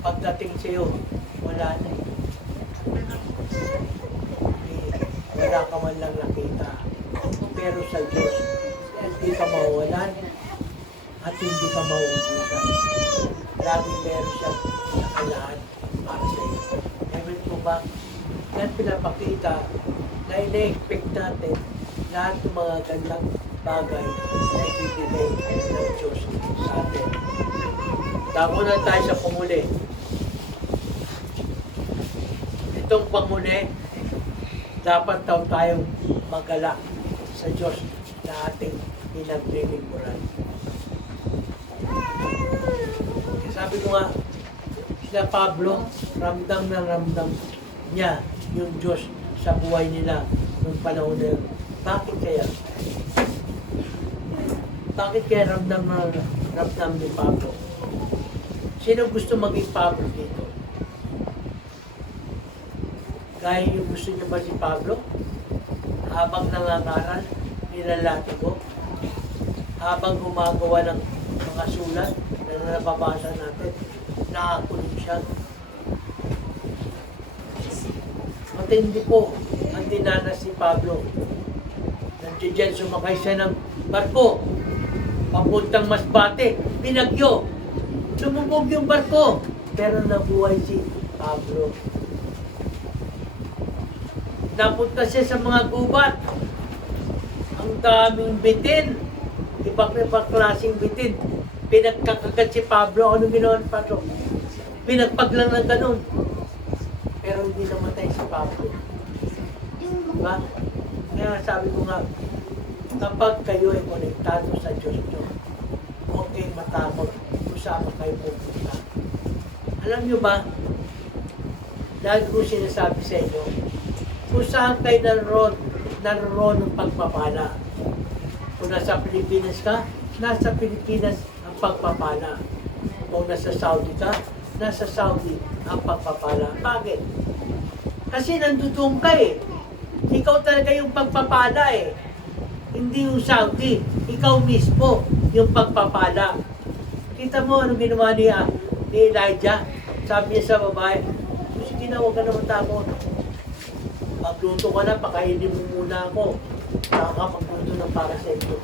pagdating sa'yo, wala na eh. Wala ka man lang nakita. Pero sa Diyos, hindi ka mawawalan at hindi ka mauubusan. Laging meron siyang nakalaan para sa iyo. Amen po ba? Yan pinapakita na ina-expect natin lahat ng mga gandang bagay na ibibigay ng Diyos sa atin. Dako na tayo sa pumuli. Itong pamuli, dapat daw tayong magala sa Diyos na ating pinaglilingkuran. Sabi ko nga, sila Pablo, ramdam na ramdam niya yung Diyos sa buhay nila noong panahon na yun. Bakit kaya? Bakit kaya ramdam na ramdam ni Pablo? Sino gusto maging Pablo dito? Kaya yung gusto niya ba si Pablo? Habang nangangaral, nilalati ko. Habang gumagawa ng mga sulat na nababasa natin, nakakulong siya. Matindi po ang dinanas si Pablo. Nandiyan sumakay siya ng barko. Papuntang Masbate, binagyo. Lumubog yung barko. Pero nabuhay si Pablo. Napunta siya sa mga gubat. Ang daming bitin. Ibang klaseng bitin. Pinagkakagat si Pablo. Ano ginawa ni Pablo? Pinagpag lang ng ganun. Pero hindi namatay si Pablo. Diba? Kaya sabi ko nga, kapag kayo ay konektado sa Diyos nyo, huwag kayong matakot kung saan kayo pupunta. Alam nyo ba, lagi ko sinasabi sa inyo, kung saan kayo naroon ng pagpapala. Kung nasa Pilipinas ka, nasa Pilipinas ang pagpapala. Kung nasa Saudi ka, nasa Saudi ang pagpapala. Bakit? Kasi nandudoon ka eh. Ikaw talaga yung pagpapala eh. Hindi yung Saudi. Ikaw mismo yung pagpapala. Kita mo ano ginawa ni Elijah? Sabi niya sa babae, sige na, huwag ka naman takot. Magluto ka na, pakainin mo muna ako. Saka ka magluto ng para sa ito.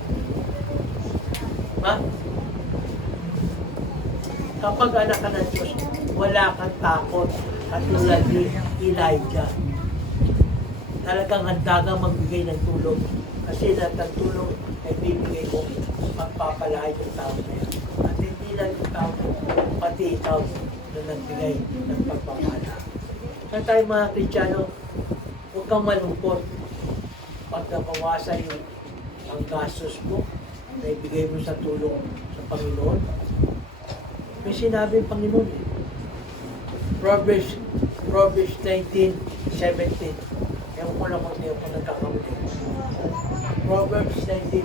Diba? Kapag anak ka ng Diyos, wala kang takot. At tulad ni Elijah. Talagang handa kang magbigay ng tulong. Kasi lahat ng tulong ay bibigay mo, magpapalahay yung tao na yan. At hindi lang yung tao, pati ikaw na nagbigay ng pagpapala. Kaya tayo mga Kristiyano, huwag kang malungkot pag nabawasan yung ang gastos mo na ibigay mo sa tulong sa Panginoon. May sinabi yung Panginoon eh. Proverbs 19:17. Ewan ko lang kung hindi ako nagkakamali. Proverbs 19:17.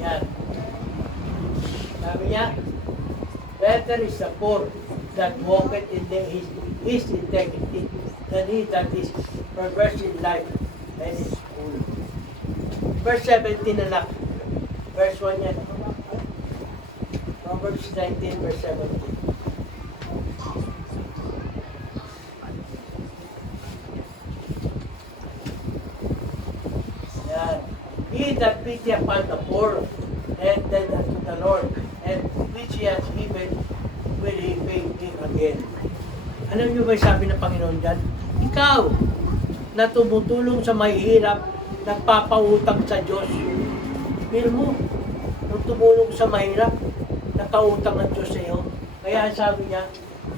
Yan. Sabi niya, better is the poor that walketh in his integrity than he that is perverse in life and is full. Verse 17 na lang. Verse 1 yan. Proverbs 19, verse 17. Yan. He that pity upon the poor, and then unto the Lord, and which he has given, will he pay him again. Alam niyo ba yung sabi ng Panginoon dyan? Ikaw, na tumutulong sa mahihirap, nagpapautang sa Diyos. Pero mo, nung tumulong sa mahirap, nakautang ang Diyos sa iyo. Kaya sabi niya,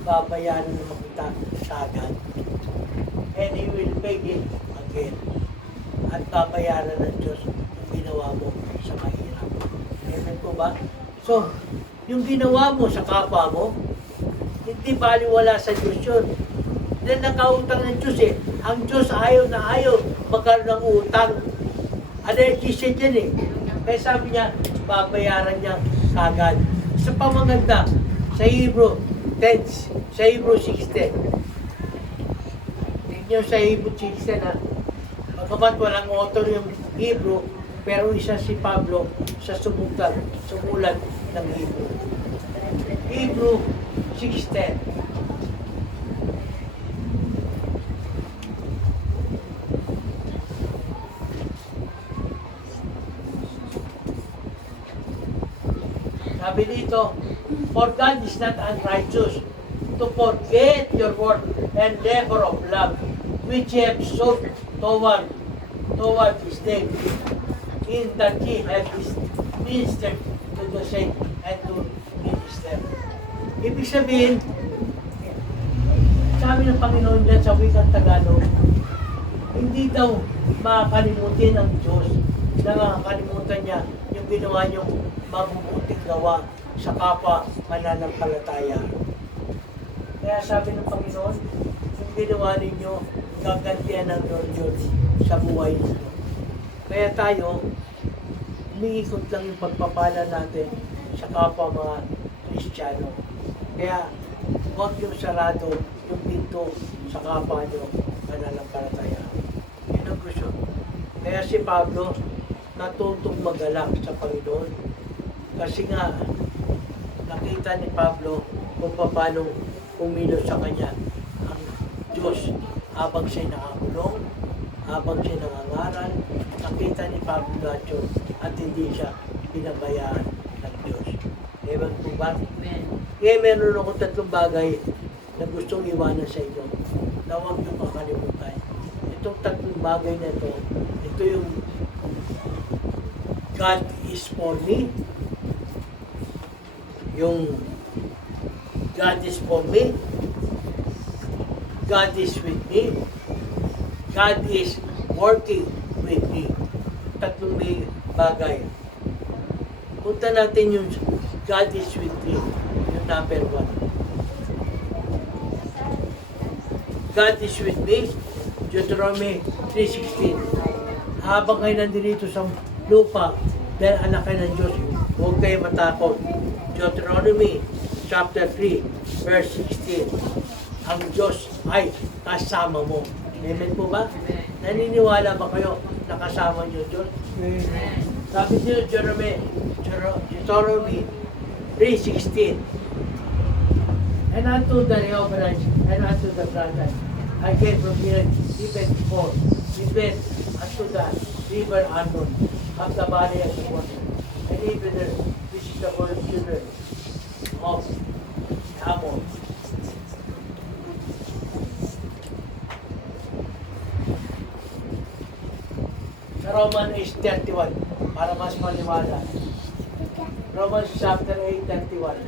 babayaran naman kita sagad. And He will pay it again. At babayaran ng Diyos yung ginawa mo sa mahirap. Amen po ba? So, yung ginawa mo sa kapwa mo, hindi baliwala sa Diyos yun. Dahil nakautang ng Diyos eh. Ang Diyos ayaw na ayaw magkaroon ng utang. Allergism yan eh. Kaya sabi niya, babayaran niya kagad. Sa pamaganda, sa Hebrew 10, sa Hebrew 16. Tignan sa Hebrew 16 ha. Bagamat walang author yung Hebrew, pero isa si Pablo sa sumulat ng Hebrew. Hebrew 6:10. Sabi dito, for God is not unrighteous to forget your work and labor of love, which ye have sown toward His name, in that ye have ministered to the saint and to minister. Ibig sabihin, sabi ng Panginoon dyan sa wikang Tagalog, hindi daw makakalimutin ang Diyos na makakalimutan niya yung ginawa niyong mabubuting gawa sa kapwa mananampalataya. Kaya sabi ng Panginoon, yung ginawa ninyo, gagantihan ng Lord Diyos sa buhay ninyo. Kaya tayo, umiikot lang yung pagpapala natin sa kapwa mga Kristiyano. Kaya huwag yung sarado yung pinto sa kapwa nyo mananampalataya. Yun ang gusto. Kaya si Pablo natutong magalak sa Panginoon. Kasi nga, nakita ni Pablo kung paano umilos sa kanya ang Diyos habang siya nakakulong, habang siya nangangaral. Nakita ni Pablo lahat yun at hindi siya pinabayaan ng Diyos. Ewan po ba? Kaya meron ako 3 bagay na gustong iwanan sa inyo na huwag niyo makalimutan. Itong 3 bagay na ito yung God is for me, yung God is for me, God is with me, God is working with me. 3 may bagay. Punta natin yung God is with me, yung number 1. God is with me, Deuteronomy 3:16. Habang kayo nandito sa lupa, dahil anak kayo ng Diyos, huwag kayo matakot. Deuteronomy chapter 3, verse 16. Ang Diyos ay kasama mo. Amen po ba? Naniniwala ba kayo na kasama niyo Diyos? Sabi niyo Deuteronomy 3:16. And unto the Rehoboth and unto the brothers, I came from here even before, even unto the river Arnon, of the valley of the water, and even there, this is the whole children of Ammon. Sa Roman 8:31, para mas maliwala. Romans chapter 8:31.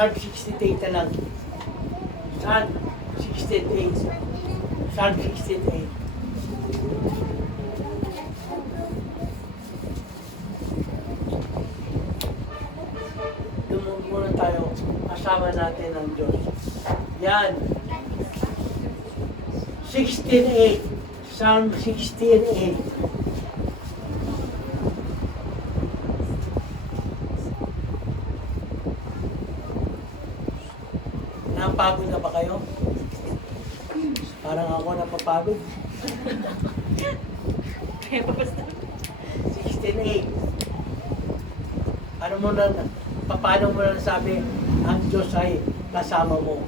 Psalm 68 na lang. Psalm 68. Psalm 68. Doon muna tayo, kasama natin ang Diyos. Yan. 16:8. Psalm 16:8. Napagod na ba kayo? Parang ako napapagod. 16:8. Ano mo na, paano mo na sabi, ang Diyos ay kasama mo?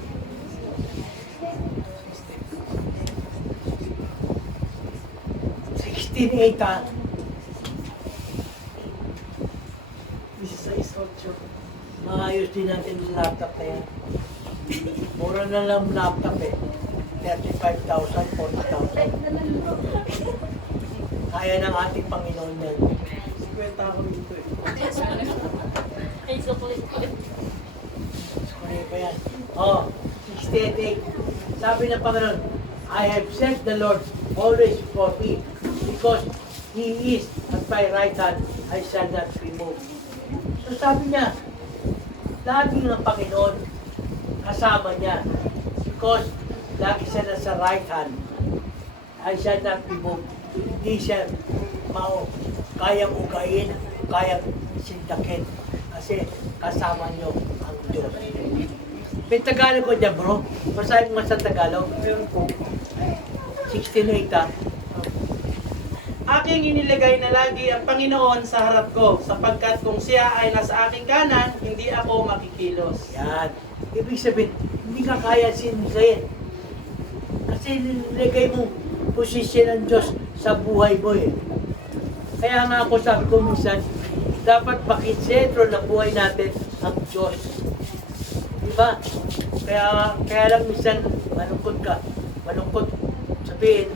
16:8 ha? 16:8. Maayos din natin yung laptop na yan. Mura na lang laptop eh. 35,000, 40,000. Kaya ng ating Panginoon yan. 50 ako dito eh. Ay, suklit ko. Kunin pa yan. Oh, 68. Sabi ng Panginoon, I have set the Lord always for me because He is at my right hand, I shall not be moved. So sabi niya, lagi ng Panginoon kasama niya because lagi siya nasa right hand, I shall not be moved. Hindi siya kayang ugayin, kayang sindakin kasi kasama niyo ang Diyos. May Tagalog ko dyan, bro. Basahin mo sa Tagalog. Meron po. 16:8 ha. Aking iniligay na lagi ang Panginoon sa harap ko, sapagkat kung siya ay nasa aking kanan, hindi ako makikilos. Yan. Ibig sabihin, hindi ka kaya sindakin. Kasi nilagay mo posisyon ng Diyos sa buhay mo eh. Kaya nga ako sabi ko minsan, dapat pakisentro ng buhay natin ang Diyos. Diba? Kaya lang minsan malungkot ka. Malungkot sabihin,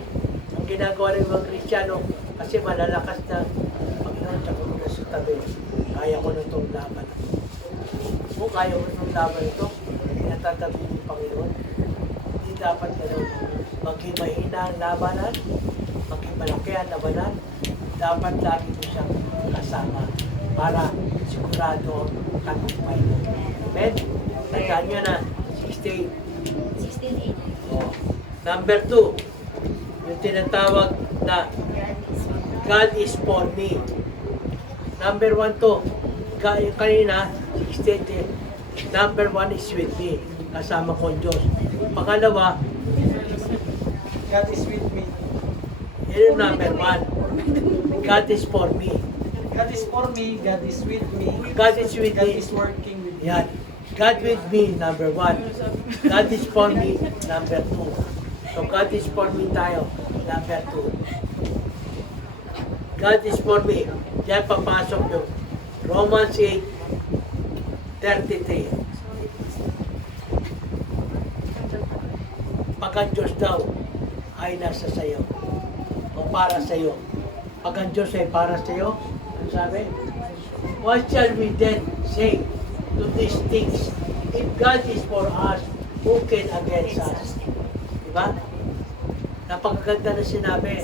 ang ginagawa ng mga Kristiyano kasi malalakas na Panginoon sa kung nasa tabi. Kaya ko na itong laban. Kung kaya ko itong laban ito, pinatatabi ng Panginoon. Hindi dapat gano'n. Maging mahina ang labanan, maging malaki ang labanan, dapat lagi mo siyang kasama para sigurado ang tagumpay mo. Amen? Tandaan nyo na, 16. 16:8. Oh. Number 2, yung tinatawag na God is for me. Number 1 to, yung kanina, 16. Number 1 is with me. Kasama ko ang Diyos. Pangalawa, God is with me. yun yung number 1. God is for me. God is for me. God is with me. God is with God me. is working with me. Yan. God with me, number 1. God is for me, number 2. So God is for me tayo, number 2. God is for me. Diyan papasok yung Romans 8:33. Pag ang Diyos daw ay nasa sayo o para sayo. Pag ang Diyos ay para sayo, ano sabi? What shall we then say to these things? If God is for us, who can against us? Diba? Napakaganda na sinabi.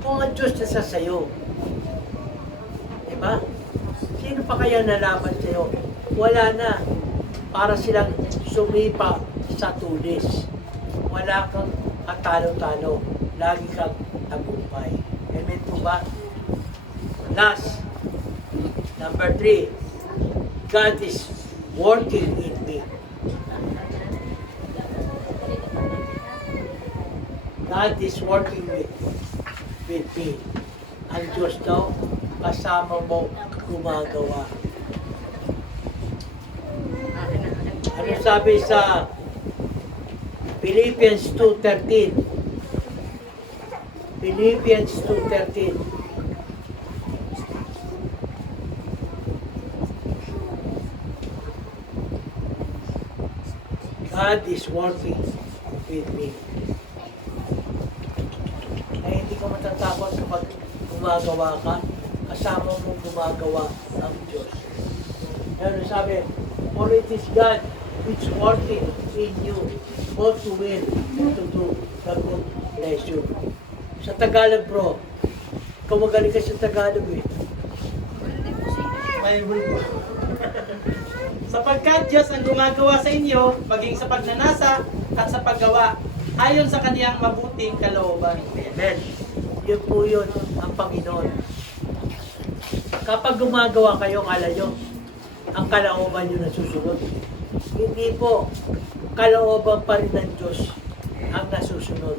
Kung ang Diyos nasa sayo, diba? Sino pa kaya nalaban sa'yo? Wala na. Para silang sumipa sa tulis. Wala kang katalo-talo. Lagi kang tagumpay. Amen po ba? Last, number 3, God is working in me. God is working with me. Ang Diyos daw, kasama mo gumagawa. Ano sabi sa Philippians 2:13? Philippians 2:13. God is working with me. Ay hindi ka matatakot kapag gumagawa ka, kasama mo gumagawa ang Diyos. Ano sabi? For it is God which working in you, both to will and to do the good pleasure. Sa Tagalog bro, ikaw magaling ka sa Tagalog eh. Bible po. Sapagkat Diyos ang gumagawa sa inyo, maging sa pagnanasa at sa paggawa ayon sa kaniyang mabuting kalooban. Amen. Yun po yun, ang Panginoon. Kapag gumagawa kayo, kala nyo, ang kalooban nyo nasusunod. Hindi po, kalooban pa rin ng Diyos ang nasusunod.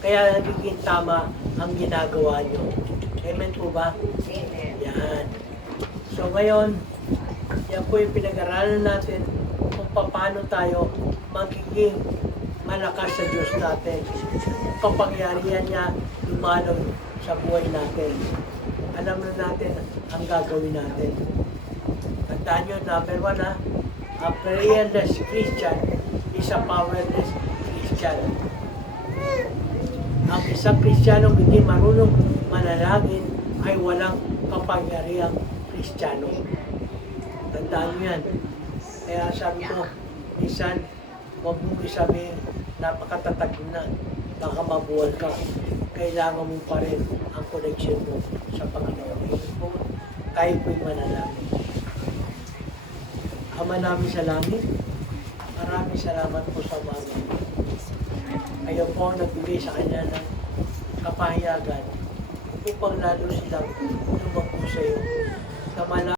Kaya nagiging tama ang ginagawa nyo. Amen po ba? Amen. Yan. So ngayon, yan po yung pinag-aralan natin kung paano tayo magiging malakas sa Diyos natin. Kung kapangyarihan niya lumalaw sa buhay natin. Alam na natin ang gagawin natin. Tandaan nyo, number 1 ha, a prayerless Christian is a powerless Christian. Ang isang Kristiyanong hindi marunong manalangin ay walang kapangyarihang Kristiyano. Tandaan nyo yan. Kaya sabi ko, minsan, huwag mong isabihin, napakatatag na, baka mabuwal ka. Kailangan mo pa rin ang connection mo sa Panginoon. Tayo po'y manalangin. Ama namin sa langit, maraming salamat po sa mga. Kayo po ang nagbigay sa kanya ng kapahayagan upang lalo silang lumako sa iyo. Sa